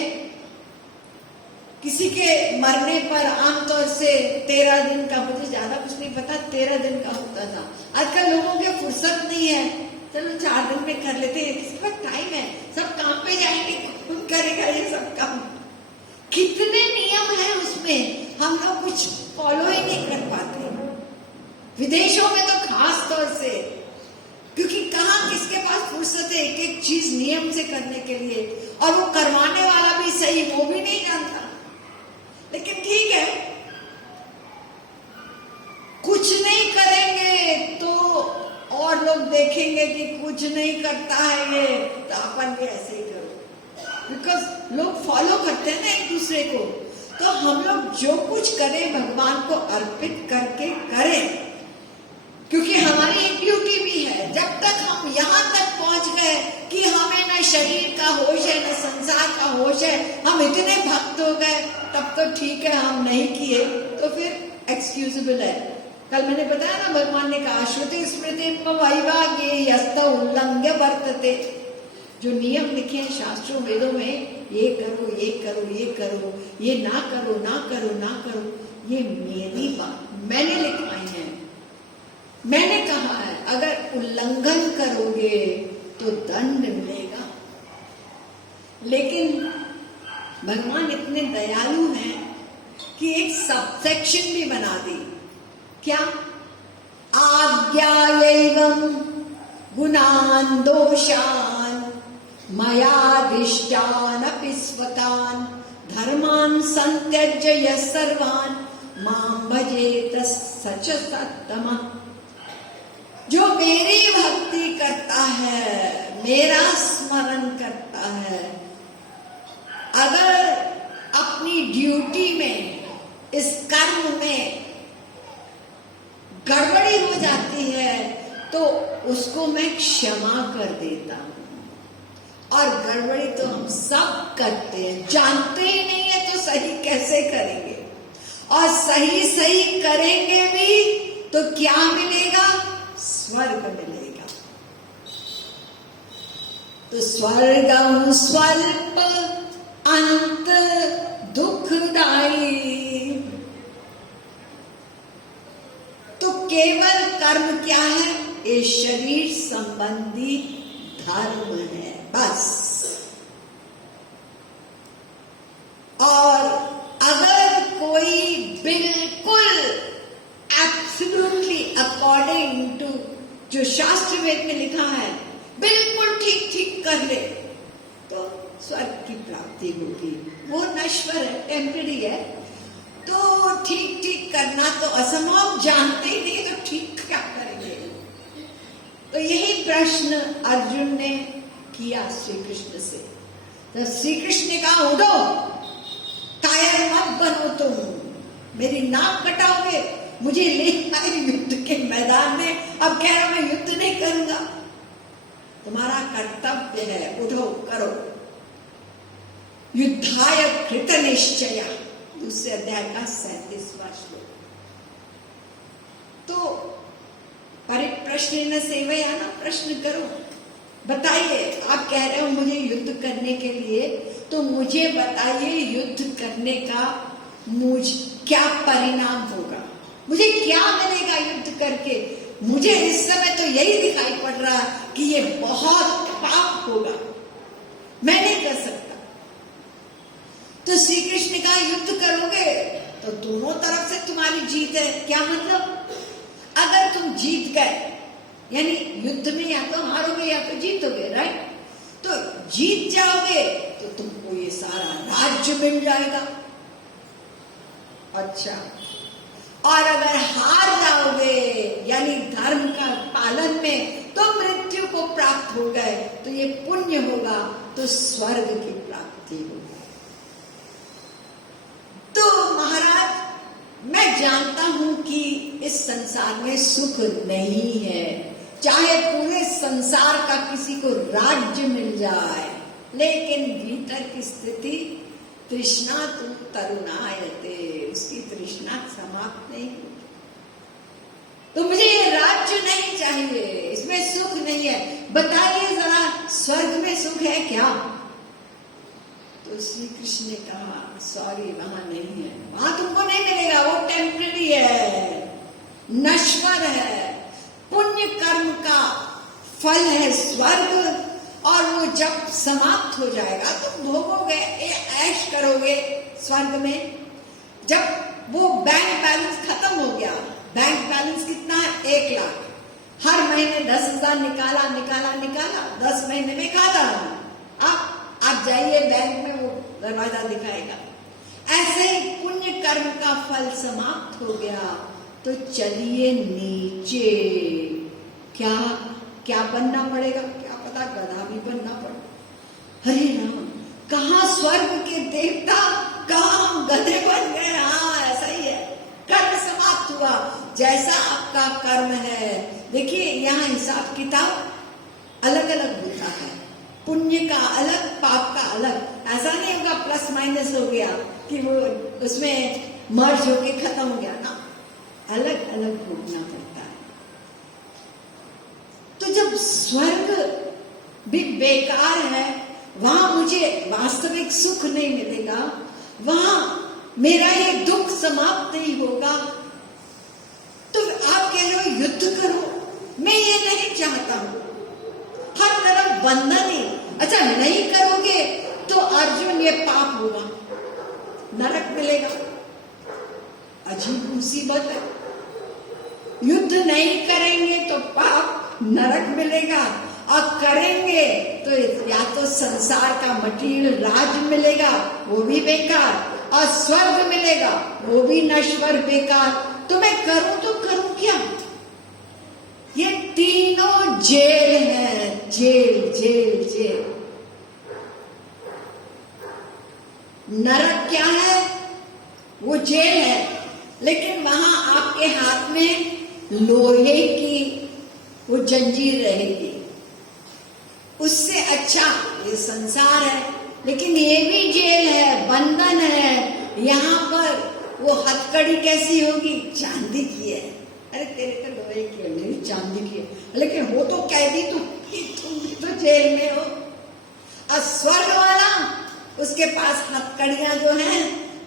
किसी के मरने पर आमतौर से 13 दिन का, मुझे ज्यादा कुछ नहीं पता, 13 दिन का होता था। आजकल लोगों के फुर्सत नहीं है, चलो 4 दिन में कर लेते हैं, किसी का टाइम है, सब काम पे जाएंगे, कौन करेगा ये सब काम। कितने नियम है उसमें, हम लोग कुछ फॉलो ही नहीं कर पाते। विदेशों में तो खास तौर से, क्योंकि कहाँ किसके पास फुर्सत है एक एक चीज नियम से करने के लिए, और वो करवाने वाला भी सही वो भी नहीं जानता। लेकिन ठीक है, कुछ नहीं करेंगे तो और लोग देखेंगे कि कुछ नहीं करता है ये, तो अपन भी ऐसे ही करो, बिकॉज लोग फॉलो करते हैं ना एक दूसरे को। तो हम लोग जो कुछ करें भगवान को अर्पित करके करें, क्योंकि हमारी एक ड्यूटी भी है। जब तक हम यहाँ तक पहुंच गए कि हमें न शरीर का होश है न संसार का होश है, हम इतने भक्त हो गए, तब तो ठीक है, हम नहीं किए तो फिर एक्सक्यूजेबल है। कल मैंने बताया ना, भगवान ने कहा श्रुति स्मृति वैराग्ये यस्त उल्लंघ्य वर्तते। जो नियम लिखे हैं शास्त्रों वेदों में, ये करो ये करो ये करो, ये ना करो ना करो ना करो, ये मेरी बात, मैंने लिखवाई है, मैंने कहा है। अगर उल्लंघन करोगे तो दंड मिलेगा। लेकिन भगवान इतने दयालु हैं कि एक सबसेक्शन भी बना दी। क्या? आज्ञायैवं गुणान् दोषान् मयादिष्टान् अपि स्वतान् धर्मान् संत्यज्य यः सर्वान् मां भजेत स च सत्तमः। जो मेरी भक्ति करता है, मेरा स्मरण करता है, अगर अपनी ड्यूटी में, इस कर्म में गड़बड़ी हो जाती है तो उसको मैं क्षमा कर देता हूं। और गड़बड़ी तो हम सब करते हैं, जानते ही नहीं है तो सही कैसे करेंगे, और सही सही करेंगे भी तो क्या मिलेगा? स्वर्ग मिलेगा। तो स्वर्गम स्वल्प अंत दुखदाई। तो केवल कर्म क्या है? ये शरीर संबंधी धर्म है, बस। और अगर कोई बिल्कुल एब्सोल्युटली अकॉर्डिंग जो शास्त्र वेद में लिखा है बिल्कुल ठीक ठीक कर ले तो स्वर्ग की प्राप्ति होगी। वो नश्वर है, टेम्पररी है, तो ठीक ठीक करना तो असंभव, जानते ही नहीं तो ठीक क्या करेंगे। तो यही प्रश्न अर्जुन ने किया श्री कृष्ण से। तो श्री कृष्ण ने कहा, उठो, कायर मत बनो, तुम मेरी नाक कटाओगे, मुझे ले आए युद्ध के मैदान में, अब कह रहा मैं युद्ध नहीं करूंगा। तुम्हारा कर्तव्य है, उठो करो। युद्धाय कृत निश्चय, दूसरे अध्याय का 37वां श्लोक। तो परिप्रश्न सेवया ना, प्रश्न करो, बताइए, आप कह रहे हो मुझे युद्ध करने के लिए, तो मुझे बताइए युद्ध करने का मुझ क्या परिणाम होगा, मुझे क्या मिलेगा युद्ध करके। मुझे इस समय तो यही दिखाई पड़ रहा कि ये बहुत पाप होगा, मैं नहीं कर सकता। तो श्री कृष्ण का युद्ध करोगे तो दोनों तरफ से तुम्हारी जीत है। क्या मतलब, अगर तुम जीत गए यानी युद्ध में या तो हारोगे या तो जीतोगे, राइट। तो जीत जाओगे तो तुमको ये सारा राज्य मिल जाएगा। अच्छा, और अगर हार जाओगे यानी धर्म का पालन में तो मृत्यु को प्राप्त हो गए, तो ये पुण्य होगा, तो स्वर्ग की प्राप्ति होगी। तो महाराज, मैं जानता हूं कि इस संसार में सुख नहीं है, चाहे पूरे संसार का किसी को राज्य मिल जाए, लेकिन भीतर की स्थिति तृष्णा तुम तरुणायते, उसकी तृष्णा समाप्त नहीं होगी। तो मुझे ये राज्य नहीं चाहिए, इसमें सुख नहीं है, बताइए जरा स्वर्ग में सुख है क्या? तो श्री कृष्ण ने कहा, सॉरी, वहां नहीं है, वहां तुमको नहीं मिलेगा, वो टेम्पररी है, नश्वर है, पुण्य कर्म का फल है स्वर्ग, और वो जब समाप्त हो जाएगा तुम भोगोगे, ऐश करोगे स्वर्ग में। जब वो बैंक बैलेंस खत्म हो गया, बैंक बैलेंस कितना है? 1 लाख, हर महीने 10,000 निकाला निकाला निकाला, 10 महीने में खाता। आप जाइए बैंक में, वो दरवाजा दिखाएगा। ऐसे ही पुण्य कर्म का फल समाप्त हो गया, तो चलिए नीचे। क्या क्या बनना पड़ेगा? क्या पता गधा भी बनना पड़े। हरे राम, कहाँ स्वर्ग के देवता, कहाँ हम गधे बन गए। हाँ, ऐसा ही है, कर्म समाप्त हुआ, जैसा आपका कर्म है। देखिए, यहाँ हिसाब किताब अलग अलग होता है, पुण्य का अलग, पाप का अलग। ऐसा नहीं होगा प्लस माइनस हो गया कि वो उसमें मर्ज होके खत्म हो गया ना, अलग अलग भोगना पड़ता है। तो जब स्वर्ग भी बेकार है, वहां मुझे वास्तविक सुख नहीं मिलेगा, वहां मेरा ये दुख समाप्त नहीं होगा, तो आप कह रहे हो युद्ध करो, मैं ये नहीं चाहता हूं। हर तरफ बंधन ही। अच्छा, नहीं करोगे तो अर्जुन ये पाप होगा, नरक मिलेगा। अजीब मुसीबत है, युद्ध नहीं करेंगे तो पाप, नरक मिलेगा, और करेंगे तो या तो संसार का मटीरियल राज मिलेगा, वो भी बेकार, और स्वर्ग मिलेगा, वो भी नश्वर बेकार। तो मैं करूं तो करूं क्या? ये तीनों जेल है, जेल जेल जेल। नरक क्या है? वो जेल है, लेकिन वहां आपके हाथ में लोहे की वो जंजीर रहेगी। उससे अच्छा ये संसार है, लेकिन ये भी जेल है, बंधन है। यहाँ पर वो हथकड़ी कैसी होगी? चांदी की है। अरे तेरे तो लोहे की है, मेरी चांदी की है, लेकिन वो तो कैदी, तुम भी तो जेल में हो। और स्वर्ग वाला, उसके पास हथकड़ियां जो हैं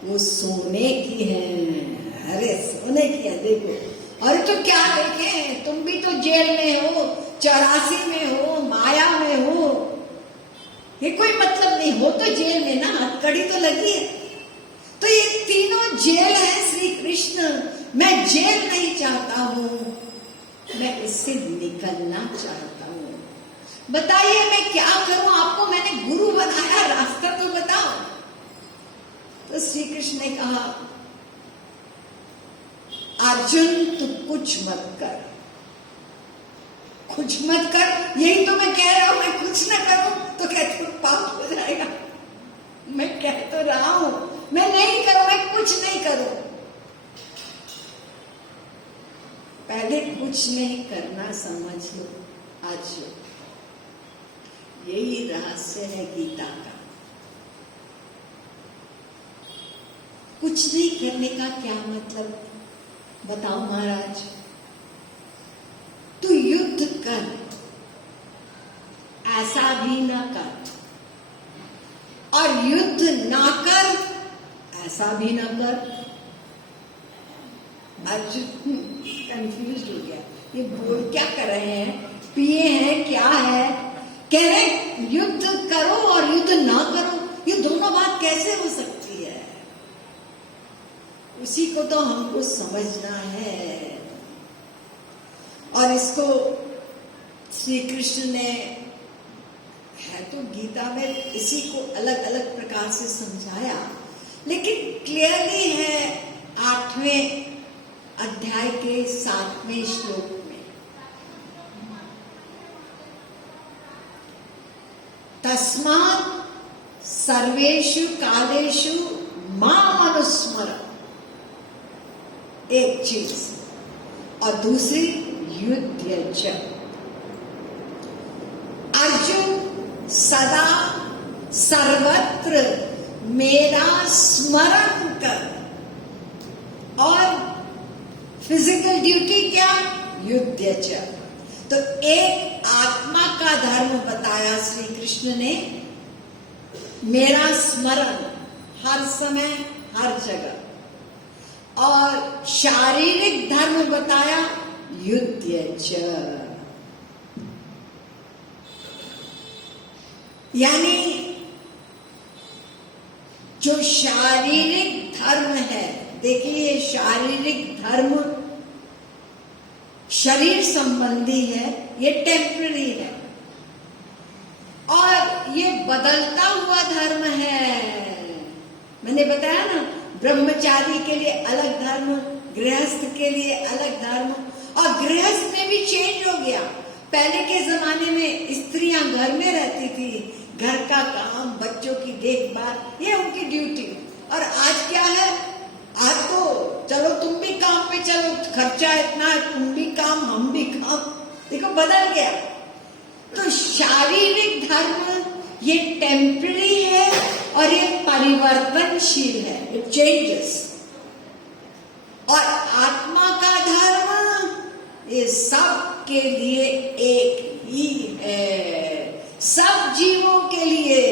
वो सोने की हैं। अरे सोने की है, देखो। और तो क्या देखे, तुम भी तो जेल में हो, 84 में हो, माया में हो। ये कोई मतलब नहीं, हो तो जेल में ना, हथकड़ी तो लगी है। तो ये तीनों जेल है श्री कृष्ण। मैं जेल नहीं चाहता हूं, मैं इससे निकलना चाहता हूँ। बताइए मैं क्या करूं? आपको मैंने गुरु बनाया, रास्ता तो बताओ। तो श्री कृष्ण ने कहा, अर्जुन तू कुछ मत कर, कुछ मत कर। यही तो मैं कह रहा हूं, मैं कुछ ना करूं तो कहते हो पाप हो जाएगा। मैं कह तो रहा हूं मैं नहीं करूं, मैं कुछ नहीं करूं। पहले कुछ नहीं करना समझ लो आज। यही रहस्य है गीता का। कुछ नहीं करने का क्या मतलब बताओ महाराज? तू युद्ध कर, ऐसा भी ना कर, और युद्ध ना कर, ऐसा भी ना कर। अर्जुन कंफ्यूज हो गया, ये बोल क्या कर रहे हैं? पिए हैं क्या है? कह रहे युद्ध करो और युद्ध ना करो, ये दोनों बात कैसे हो सकती है? उसी को तो हमको समझना है। और इसको श्री कृष्ण ने, है तो गीता में, इसी को अलग अलग प्रकार से समझाया, लेकिन क्लियरली है 8वें अध्याय के 7वें श्लोक में। तस्मात् सर्वेषु कालेषु माम अनुस्मर, एक चीज, और दूसरी युध्यच। अर्जुन सदा सर्वत्र मेरा स्मरण कर। और फिजिकल ड्यूटी क्या? युध्यच। तो एक आत्मा का धर्म बताया श्री कृष्ण ने, मेरा स्मरण हर समय हर जगह। और शारीरिक धर्म बताया युध्यच, यानी जो शारीरिक धर्म है, देखिए शारीरिक धर्म शरीर संबंधी है, ये टेम्पररी है, और ये बदलता हुआ धर्म है। मैंने बताया ना, ब्रह्मचारी के लिए अलग धर्म, गृहस्थ के लिए अलग धर्म, और गृहस्थ में भी चेंज हो गया। पहले के जमाने में स्त्रियां घर में रहती थी, घर का काम, बच्चों की देखभाल, ये उनकी ड्यूटी। और आज क्या है? आज तो चलो तुम भी काम पे चलो, खर्चा इतना है, तुम भी काम हम भी काम, देखो बदल गया। तो शारीरिक धर्म ये टेम्पररी है और ये परिवर्तनशील है, इट चेंजेस। और आत्मा का धर्म ये सब के लिए एक ही है, सब जीवों के लिए।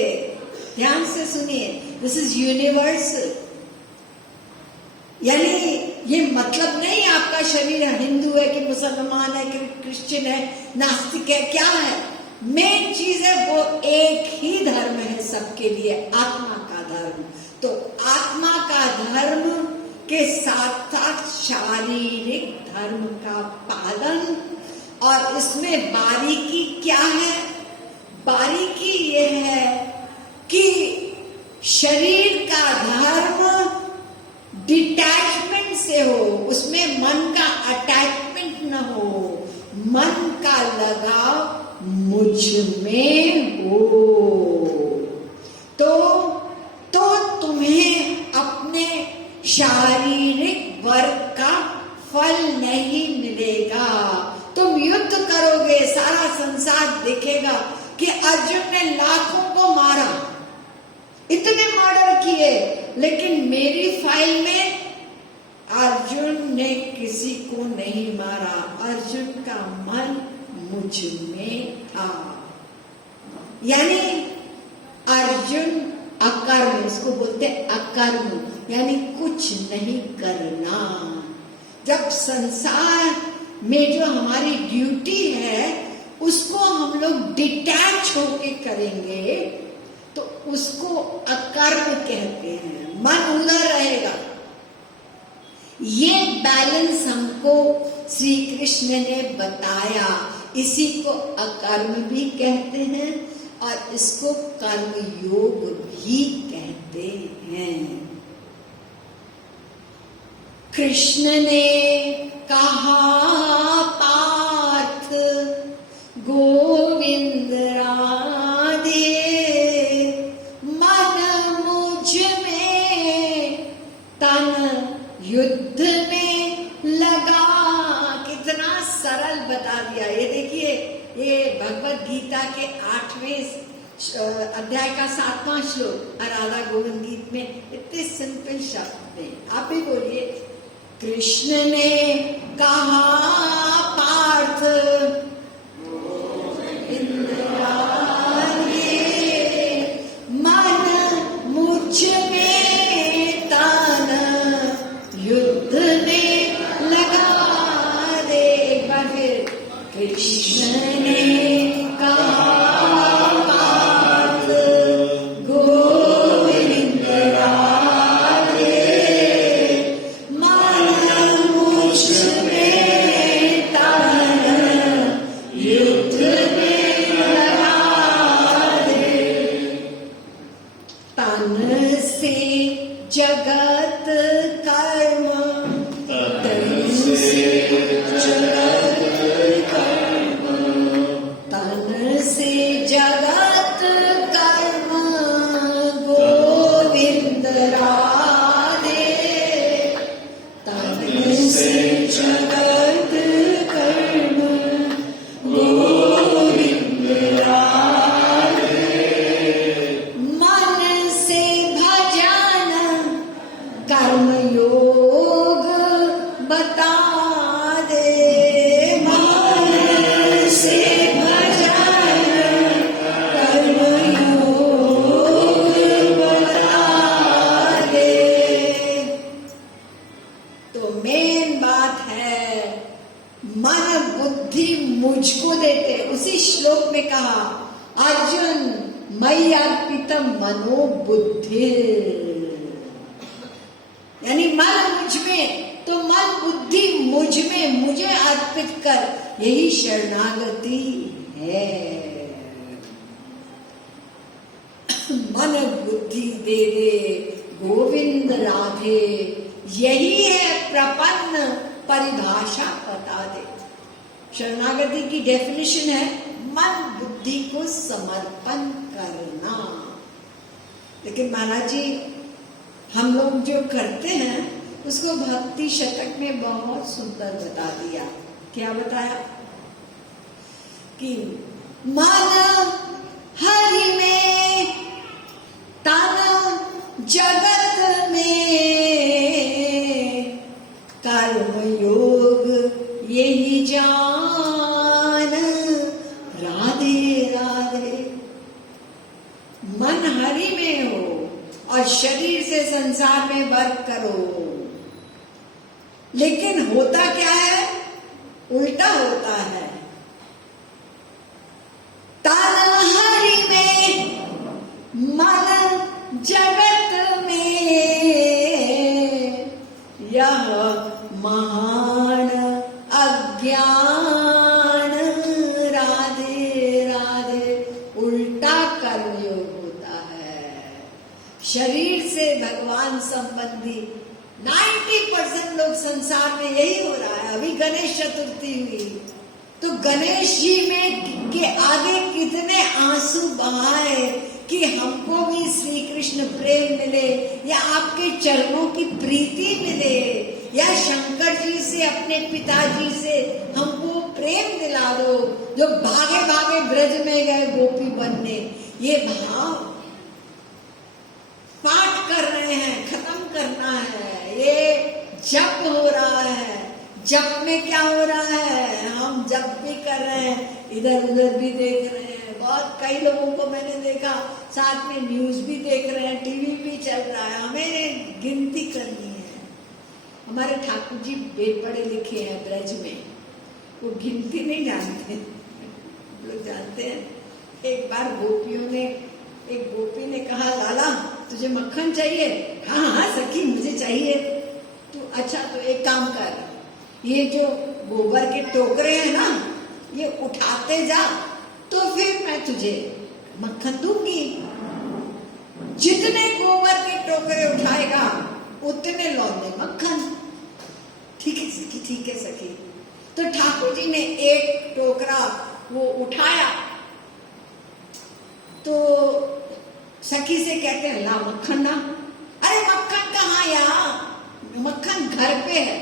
ध्यान से सुनिए, दिस इज यूनिवर्सल। यानी ये मतलब नहीं आपका शरीर हिंदू है कि मुसलमान है कि क्रिश्चियन है, नास्तिक है, क्या है? मेन चीज है वो एक ही धर्म है सबके लिए, आत्मा का धर्म। तो आत्मा का धर्म के साथ साथ शारीरिक धर्म का पालन। और इसमें बारीकी क्या है? बारीकी ये है कि शरीर का धर्म डिटैचमेंट से हो, उसमें मन का अटैचमेंट न हो, मन का लगाव मुझ में हो, तो तुम्हें अपने शारीरिक वर्ग का फल नहीं मिलेगा। तुम युद्ध करोगे, सारा संसार देखेगा कि अर्जुन ने लाखों को मारा, इतने मर्डर किए, लेकिन मेरी फाइल में अर्जुन ने किसी को नहीं मारा, अर्जुन का मन मुझ में था। यानी अर्जुन अकर्म, इसको बोलते अकर्म, यानी कुछ नहीं करना। जब संसार में जो हमारी ड्यूटी है उसको हम लोग डिटैच होके करेंगे तो उसको अकर्म कहते हैं, मन उधर रहेगा। ये बैलेंस हमको श्री कृष्ण ने बताया। इसी को अकर्म भी कहते हैं और इसको कर्म योग भी कहते हैं। कृष्ण ने कहा पार्थ गोविंद राधे, मन मुझ में तन युद्ध में लगा। कितना सरल बता दिया। ये देखिए, ये भगवत गीता के 8वें अध्याय का 7वां श्लोक राधा गोविंद गीत में इतने सिंपल शब्द में। आप भी बोलिए, कृष्ण ने कहा पार्थ गोविंद राधे, मन मुझ में तन युद्ध में लगा दे। एक बार फिर, कृष्ण ने कहा पार्थ गोविंद राधे, मन मुझ में तन युद्ध में लगा दे। तन से जगत कर्म, तन से जगत कर्म, तन से जगत कर्म गोविंद राधे, तन से जगत कर्म गोविंद राधे, मन से भजन कर्म योग बता दे। मन से भजन कर्म योग बता दे। तो मेन बात है, मन बुद्धि मुझको देते। उसी श्लोक में कहा, अर्जुन मयि अर्पितम मनो बुद्धि, यानी मन मुझ में, तो मन बुद्धि मुझ में, मुझे अर्पित कर, यही शरणागति है। मन बुद्धि दे दे गोविंद राधे, यही है प्रपन्न परिभाषा बता दे। शरणागति की डेफिनेशन है मन बुद्धि को समर्पण करना। लेकिन महाराज जी, हम लोग जो करते हैं उसको भक्ति शतक में बहुत सुंदर बता दिया। क्या बताया? कि मन हरि में, तन जगत में, कर्म योग यही जान, राधे राधे। मन हरि में हो और शरीर से संसार में वर्क करो, लेकिन होता क्या है? उल्टा होता है। तन हरि में, मन जगत में, यह महान अज्ञान, राधे राधे। उल्टा कर्मयोग होता है। शरीर से भगवान संबंधी 90% लोग संसार में यही हो रहा है। अभी गणेश चतुर्थी हुई, तो गणेश जी में के आगे कितने आंसू बहाए कि हमको भी श्री कृष्ण प्रेम मिले, या आपके चरणों की प्रीति मिले, या शंकर जी से, अपने पिताजी से हमको प्रेम दिला दो, जो भागे भागे ब्रज में गए गोपी बनने। ये भाव पाठ कर रहे हैं, खत्म करना है। ये जप हो रहा है। जप में क्या हो रहा है? हम जप भी कर रहे हैं, इधर उधर भी देख रहे हैं। बहुत कई लोगों को मैंने देखा साथ में न्यूज भी देख रहे हैं, टीवी भी चल रहा है। हमें गिनती करनी है। हमारे ठाकुर जी बड़े लिखे हैं ब्रज में, वो गिनती नहीं जानते। लोग जानते हैं। एक बार गोपियों ने, एक गोपी ने कहा, लाला तुझे मक्खन चाहिए? हाँ हाँ सखी मुझे चाहिए। तो अच्छा, तो एक काम कर, ये जो गोबर के टोकरे हैं ना, ये उठाते जा तो फिर मैं तुझे मक्खन दूंगी। जितने गोबर के टोकरे उठाएगा उतने लौंदे मक्खन। ठीक है सखी, ठीक है सखी। तो ठाकुर जी ने एक टोकरा वो उठाया तो सखी से कहते हैं ला मक्खन ना। अरे मक्खन कहाँ यार, मक्खन घर पे है,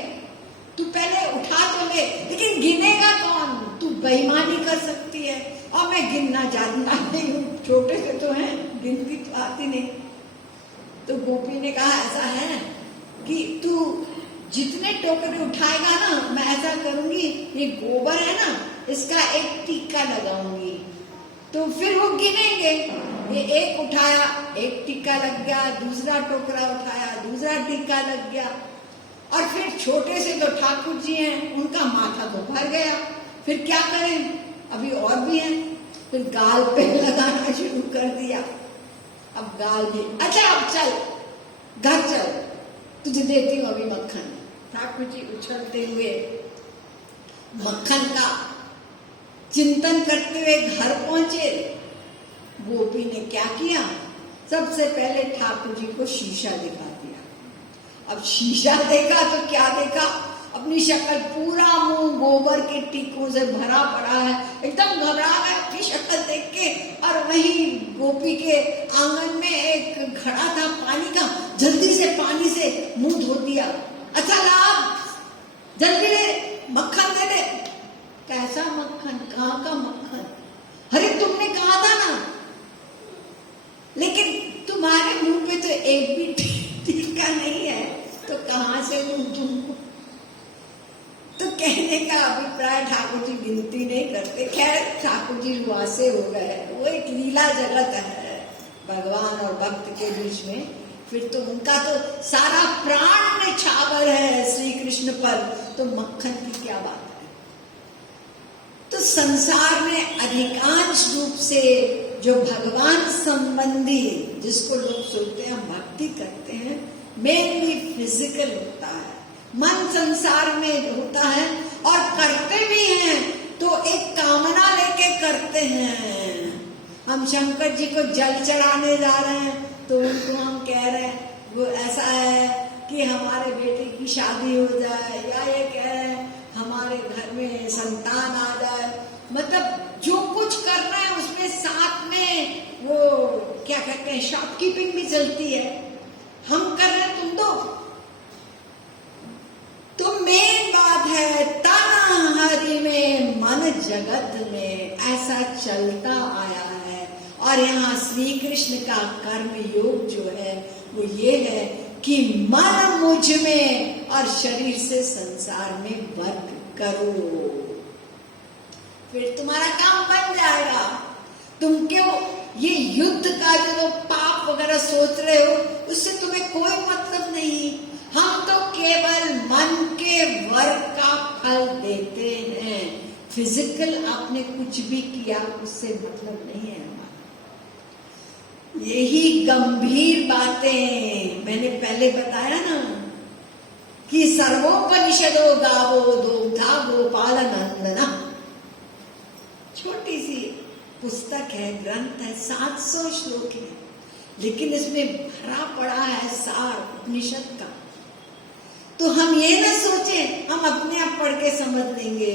तू पहले उठा तो ले, लेकिन गिनेगा कौन? तू बेईमानी कर सकती है, और मैं गिनना जानता नहीं हूँ, छोटे से तो हैं, गिनती तो आती नहीं। तो गोपी ने कहा ऐसा है कि तू जितने टोकरे उठाएगा ना, मैं ऐसा करूंगी, ये गोबर है ना, इसका एक टीका लगाऊंगी, तो फिर वो गिनेंगे। ये एक उठाया, एक टीका लग गया, दूसरा टोकरा उठाया, दूसरा टीका लग गया, और फिर छोटे से तो ठाकुर जी हैं, उनका माथा तो भर गया। फिर क्या करें, अभी और भी हैं, फिर गाल पे लगाना शुरू कर दिया। अब गाल भी, अच्छा अब चल घर चल, तुझे देती हूँ अभी मक्खन। ठाकुर जी उछलते हुए मक्खन का चिंतन करते हुए घर पहुंचे। गोपी ने क्या किया, सबसे पहले ठाकुर जी को शीशा दिखा दिया। अब शीशा देखा तो क्या देखा, अपनी शक्ल, पूरा मुंह गोबर के टीकों से भरा पड़ा है, एकदम घबरा गए अपनी शक्ल देख के। और वहीं गोपी के आंगन में एक घड़ा था पानी का, जल्दी से पानी से मुंह धो दिया। अच्छा लाभ, जल्दी ले मक्खन दे दे। कैसा मक्खन, कहाँ का मक्खन? अरे तुमने कहा था ना, लेकिन तुम्हारे मुंह पे तो एक भी टीका नहीं है, तो कहाँ से दूं तुमको? तो कहने का अभिप्राय, ठाकुर जी गिनती नहीं करते। खैर ठाकुर जी रुआसे हो गए, वो एक लीला जगत है भगवान और भक्त के बीच में। फिर तो उनका तो सारा प्राण न्यौछावर है श्री कृष्ण पर, तो मक्खन की क्या बात है। तो संसार में अधिकांश रूप से जो भगवान संबंधी, जिसको लोग सोचते हैं भक्ति करते हैं, मेनली फिजिकल होता है, मन संसार में होता है, और करते भी हैं तो एक कामना लेके करते हैं। हम शंकर जी को जल चढ़ाने जा रहे हैं तो उनको हम कह रहे हैं, वो ऐसा है कि हमारे बेटे की शादी हो जाए, या ये कह रहे हैं हमारे घर में संतान आ जाए। मतलब जो कुछ करना है उसमें साथ में वो क्या कहते हैं, शॉपकीपिंग भी चलती है। हम कर रहे हैं, तुम दो। तो मेन बात है, तन हरि में मन जगत में, ऐसा चलता आया है। और यहाँ श्री कृष्ण का कर्म योग जो है वो ये है कि मन मुझ में और शरीर से संसार में वर्क करो, फिर तुम्हारा काम बन जाएगा। तुम क्यों ये युद्ध का जो पाप वगैरह सोच रहे हो, उससे तुम्हें कोई मतलब नहीं। हम तो केवल मन के वर्क का फल देते हैं। फिजिकल आपने कुछ भी किया उससे मतलब नहीं है हमारा। यही गंभीर बातें मैंने पहले बताया ना कि सर्वोपनिषदो गावो दोग्धा गोपाल नंदना। छोटी सी पुस्तक है, ग्रंथ है, 700 श्लोक है, लेकिन इसमें भरा पड़ा है सार उपनिषद का। तो हम ये ना सोचें हम अपने आप पढ़ के समझ लेंगे,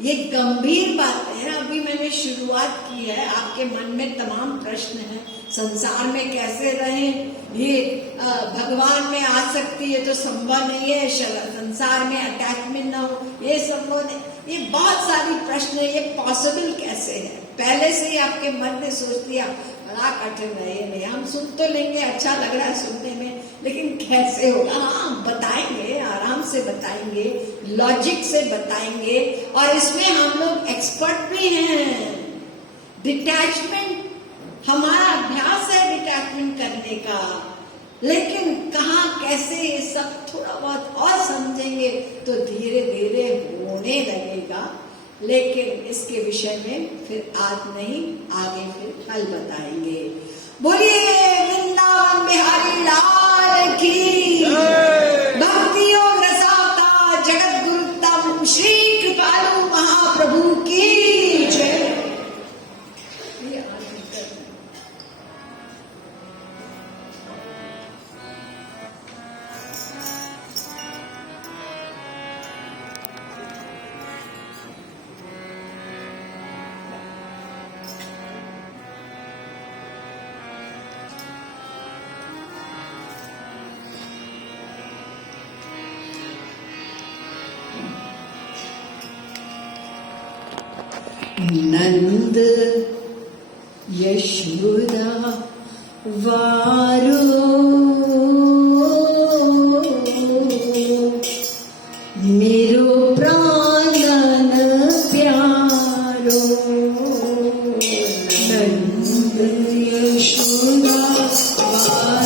ये गंभीर बात है ना। अभी मैंने शुरुआत की है, आपके मन में तमाम प्रश्न हैं, संसार में कैसे रहें, ये भगवान में आ सकती है तो संभव नहीं है, संसार में अटैचमेंट ना हो ये संभव नहीं, ये बहुत सारी प्रश्न है, ये पॉसिबल कैसे है। पहले से ही आपके मन ने सोच लिया बड़ा कठिन है, ये नहीं, हम सुन तो लेंगे, अच्छा लग रहा है सुनने में, लेकिन कैसे होगा। हाँ बताएंगे, आराम से बताएंगे, लॉजिक से बताएंगे, और इसमें हम लोग एक्सपर्ट भी हैं। डिटैचमेंट हमारा अभ्यास है, डिटैचमेंट करने का, लेकिन कहाँ कैसे ये सब थोड़ा बहुत और समझेंगे तो धीरे धीरे होने लगेगा। लेकिन इसके विषय में फिर आज नहीं, आगे फिर कल बताएंगे। बोलिए वृंदावन बिहारी लाल की, भक्ति योग रसावता जगत गुरु की जय। नंद यशोदा वारो मेरो प्राणन प्यारो। नंद यशोदा वारो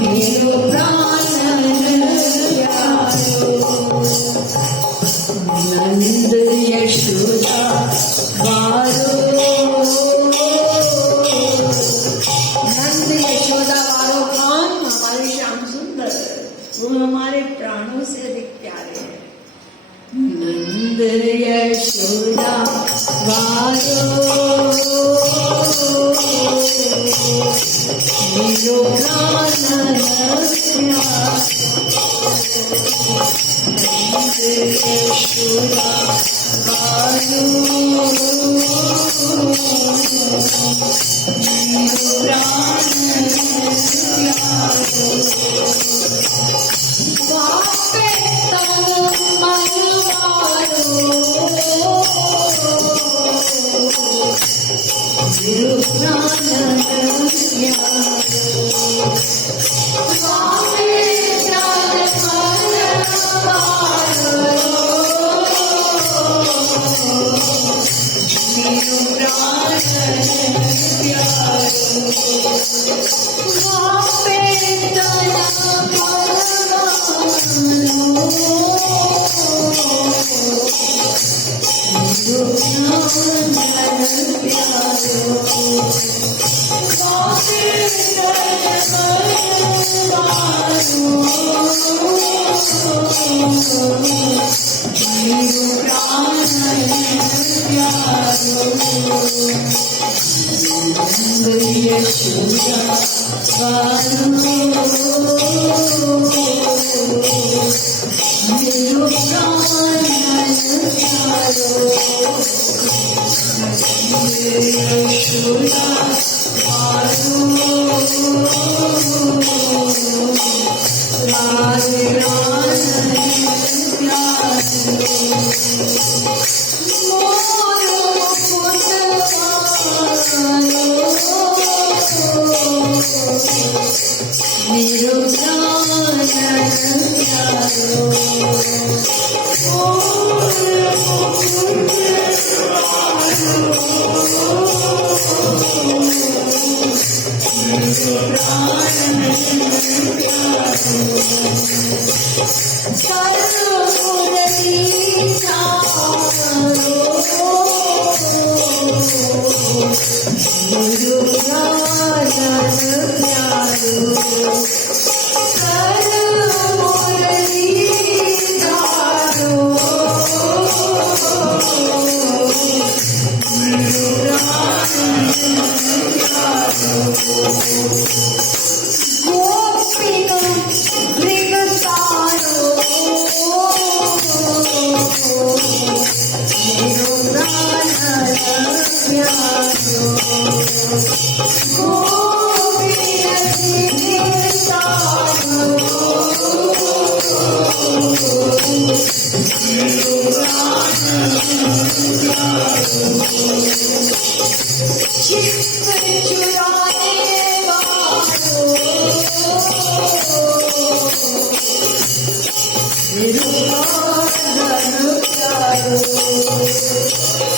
मेरो प्राणन प्यारो। नंद यशोदा वारो, नंद यशोदा वारो कौन? हमारे श्याम सुंदर, वो हमारे प्राणों से अधिक प्यारे हैं। नंद यशोदा वारो मेरो प्राणन यशोदा वारो मेरो प्राणन प्यारो। वापे तन मन वारो मेरो प्राणन प्यारो। वापे तन मन मेरो प्राणन प्यारो। वापे तन मेरो प्राणन प्यारो। वापे तन मेरो प्राणन प्यारो। नंद यशोदा वारो मेरो प्राणन प्यारो। यशोदा वारो राधे प्राणन प्यारो। मोरो मेरो प्राणन प्यारो। मेरो प्राणन प्यारो। सर्वमुरली सारो मेरो प्राणन प्यारो। सर्वमुरली सारो मेरो प्राणन प्यारो। गोपिका मृगसारो मेरो प्राणन प्यारो। गोपिका मृगसारो मेरो प्राणन प्यारो। चित्त चुराने वालो मेरो प्राणन प्यारो।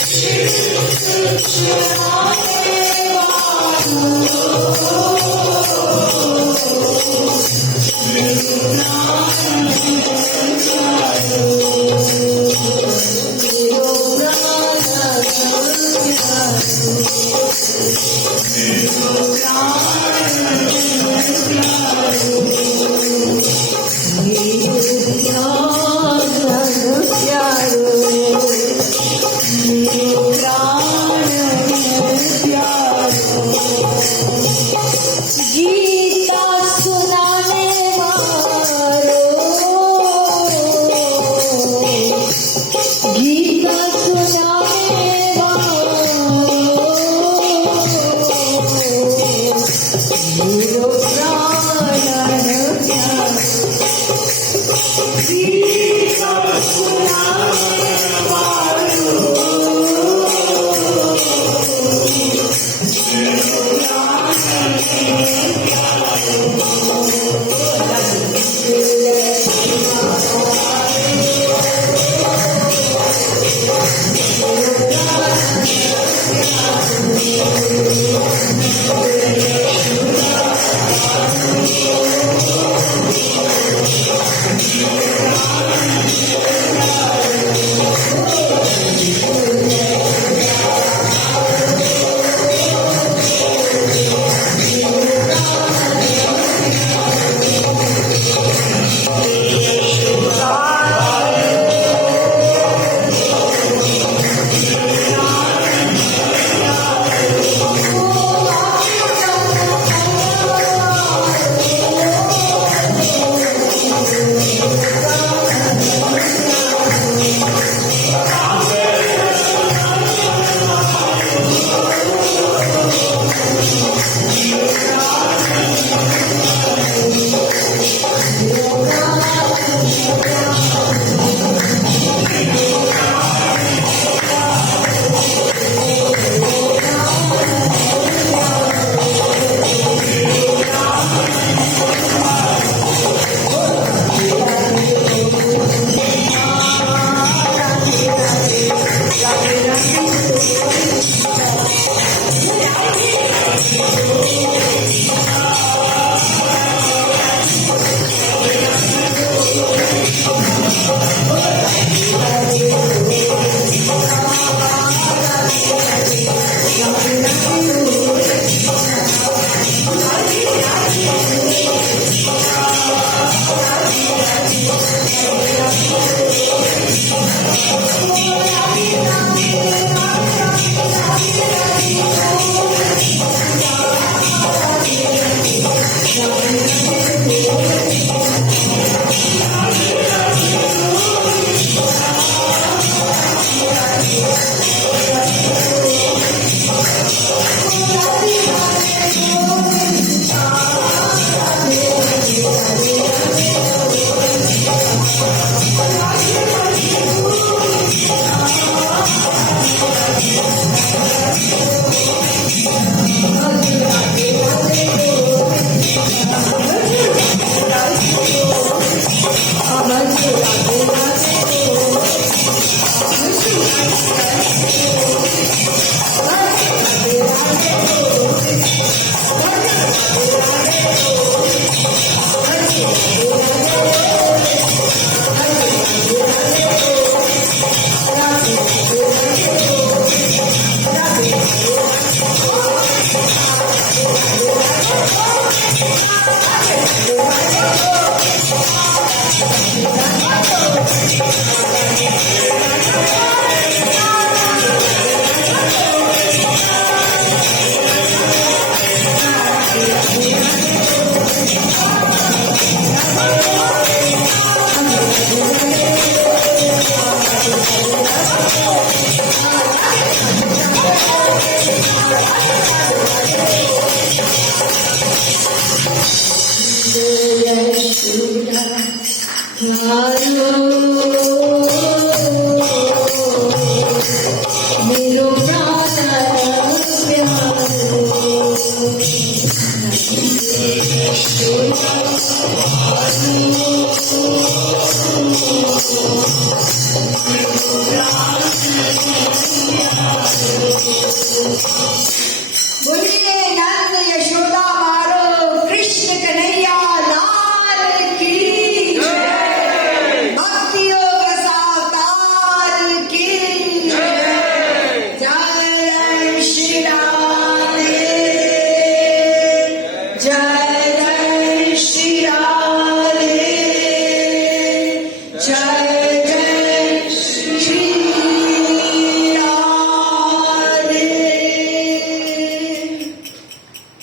चित्त चुराने वालो मेरो प्राणन प्यारो। मेरो प्राणन प्यारो। मेरो प्राणन प्यारो। मेरो Jai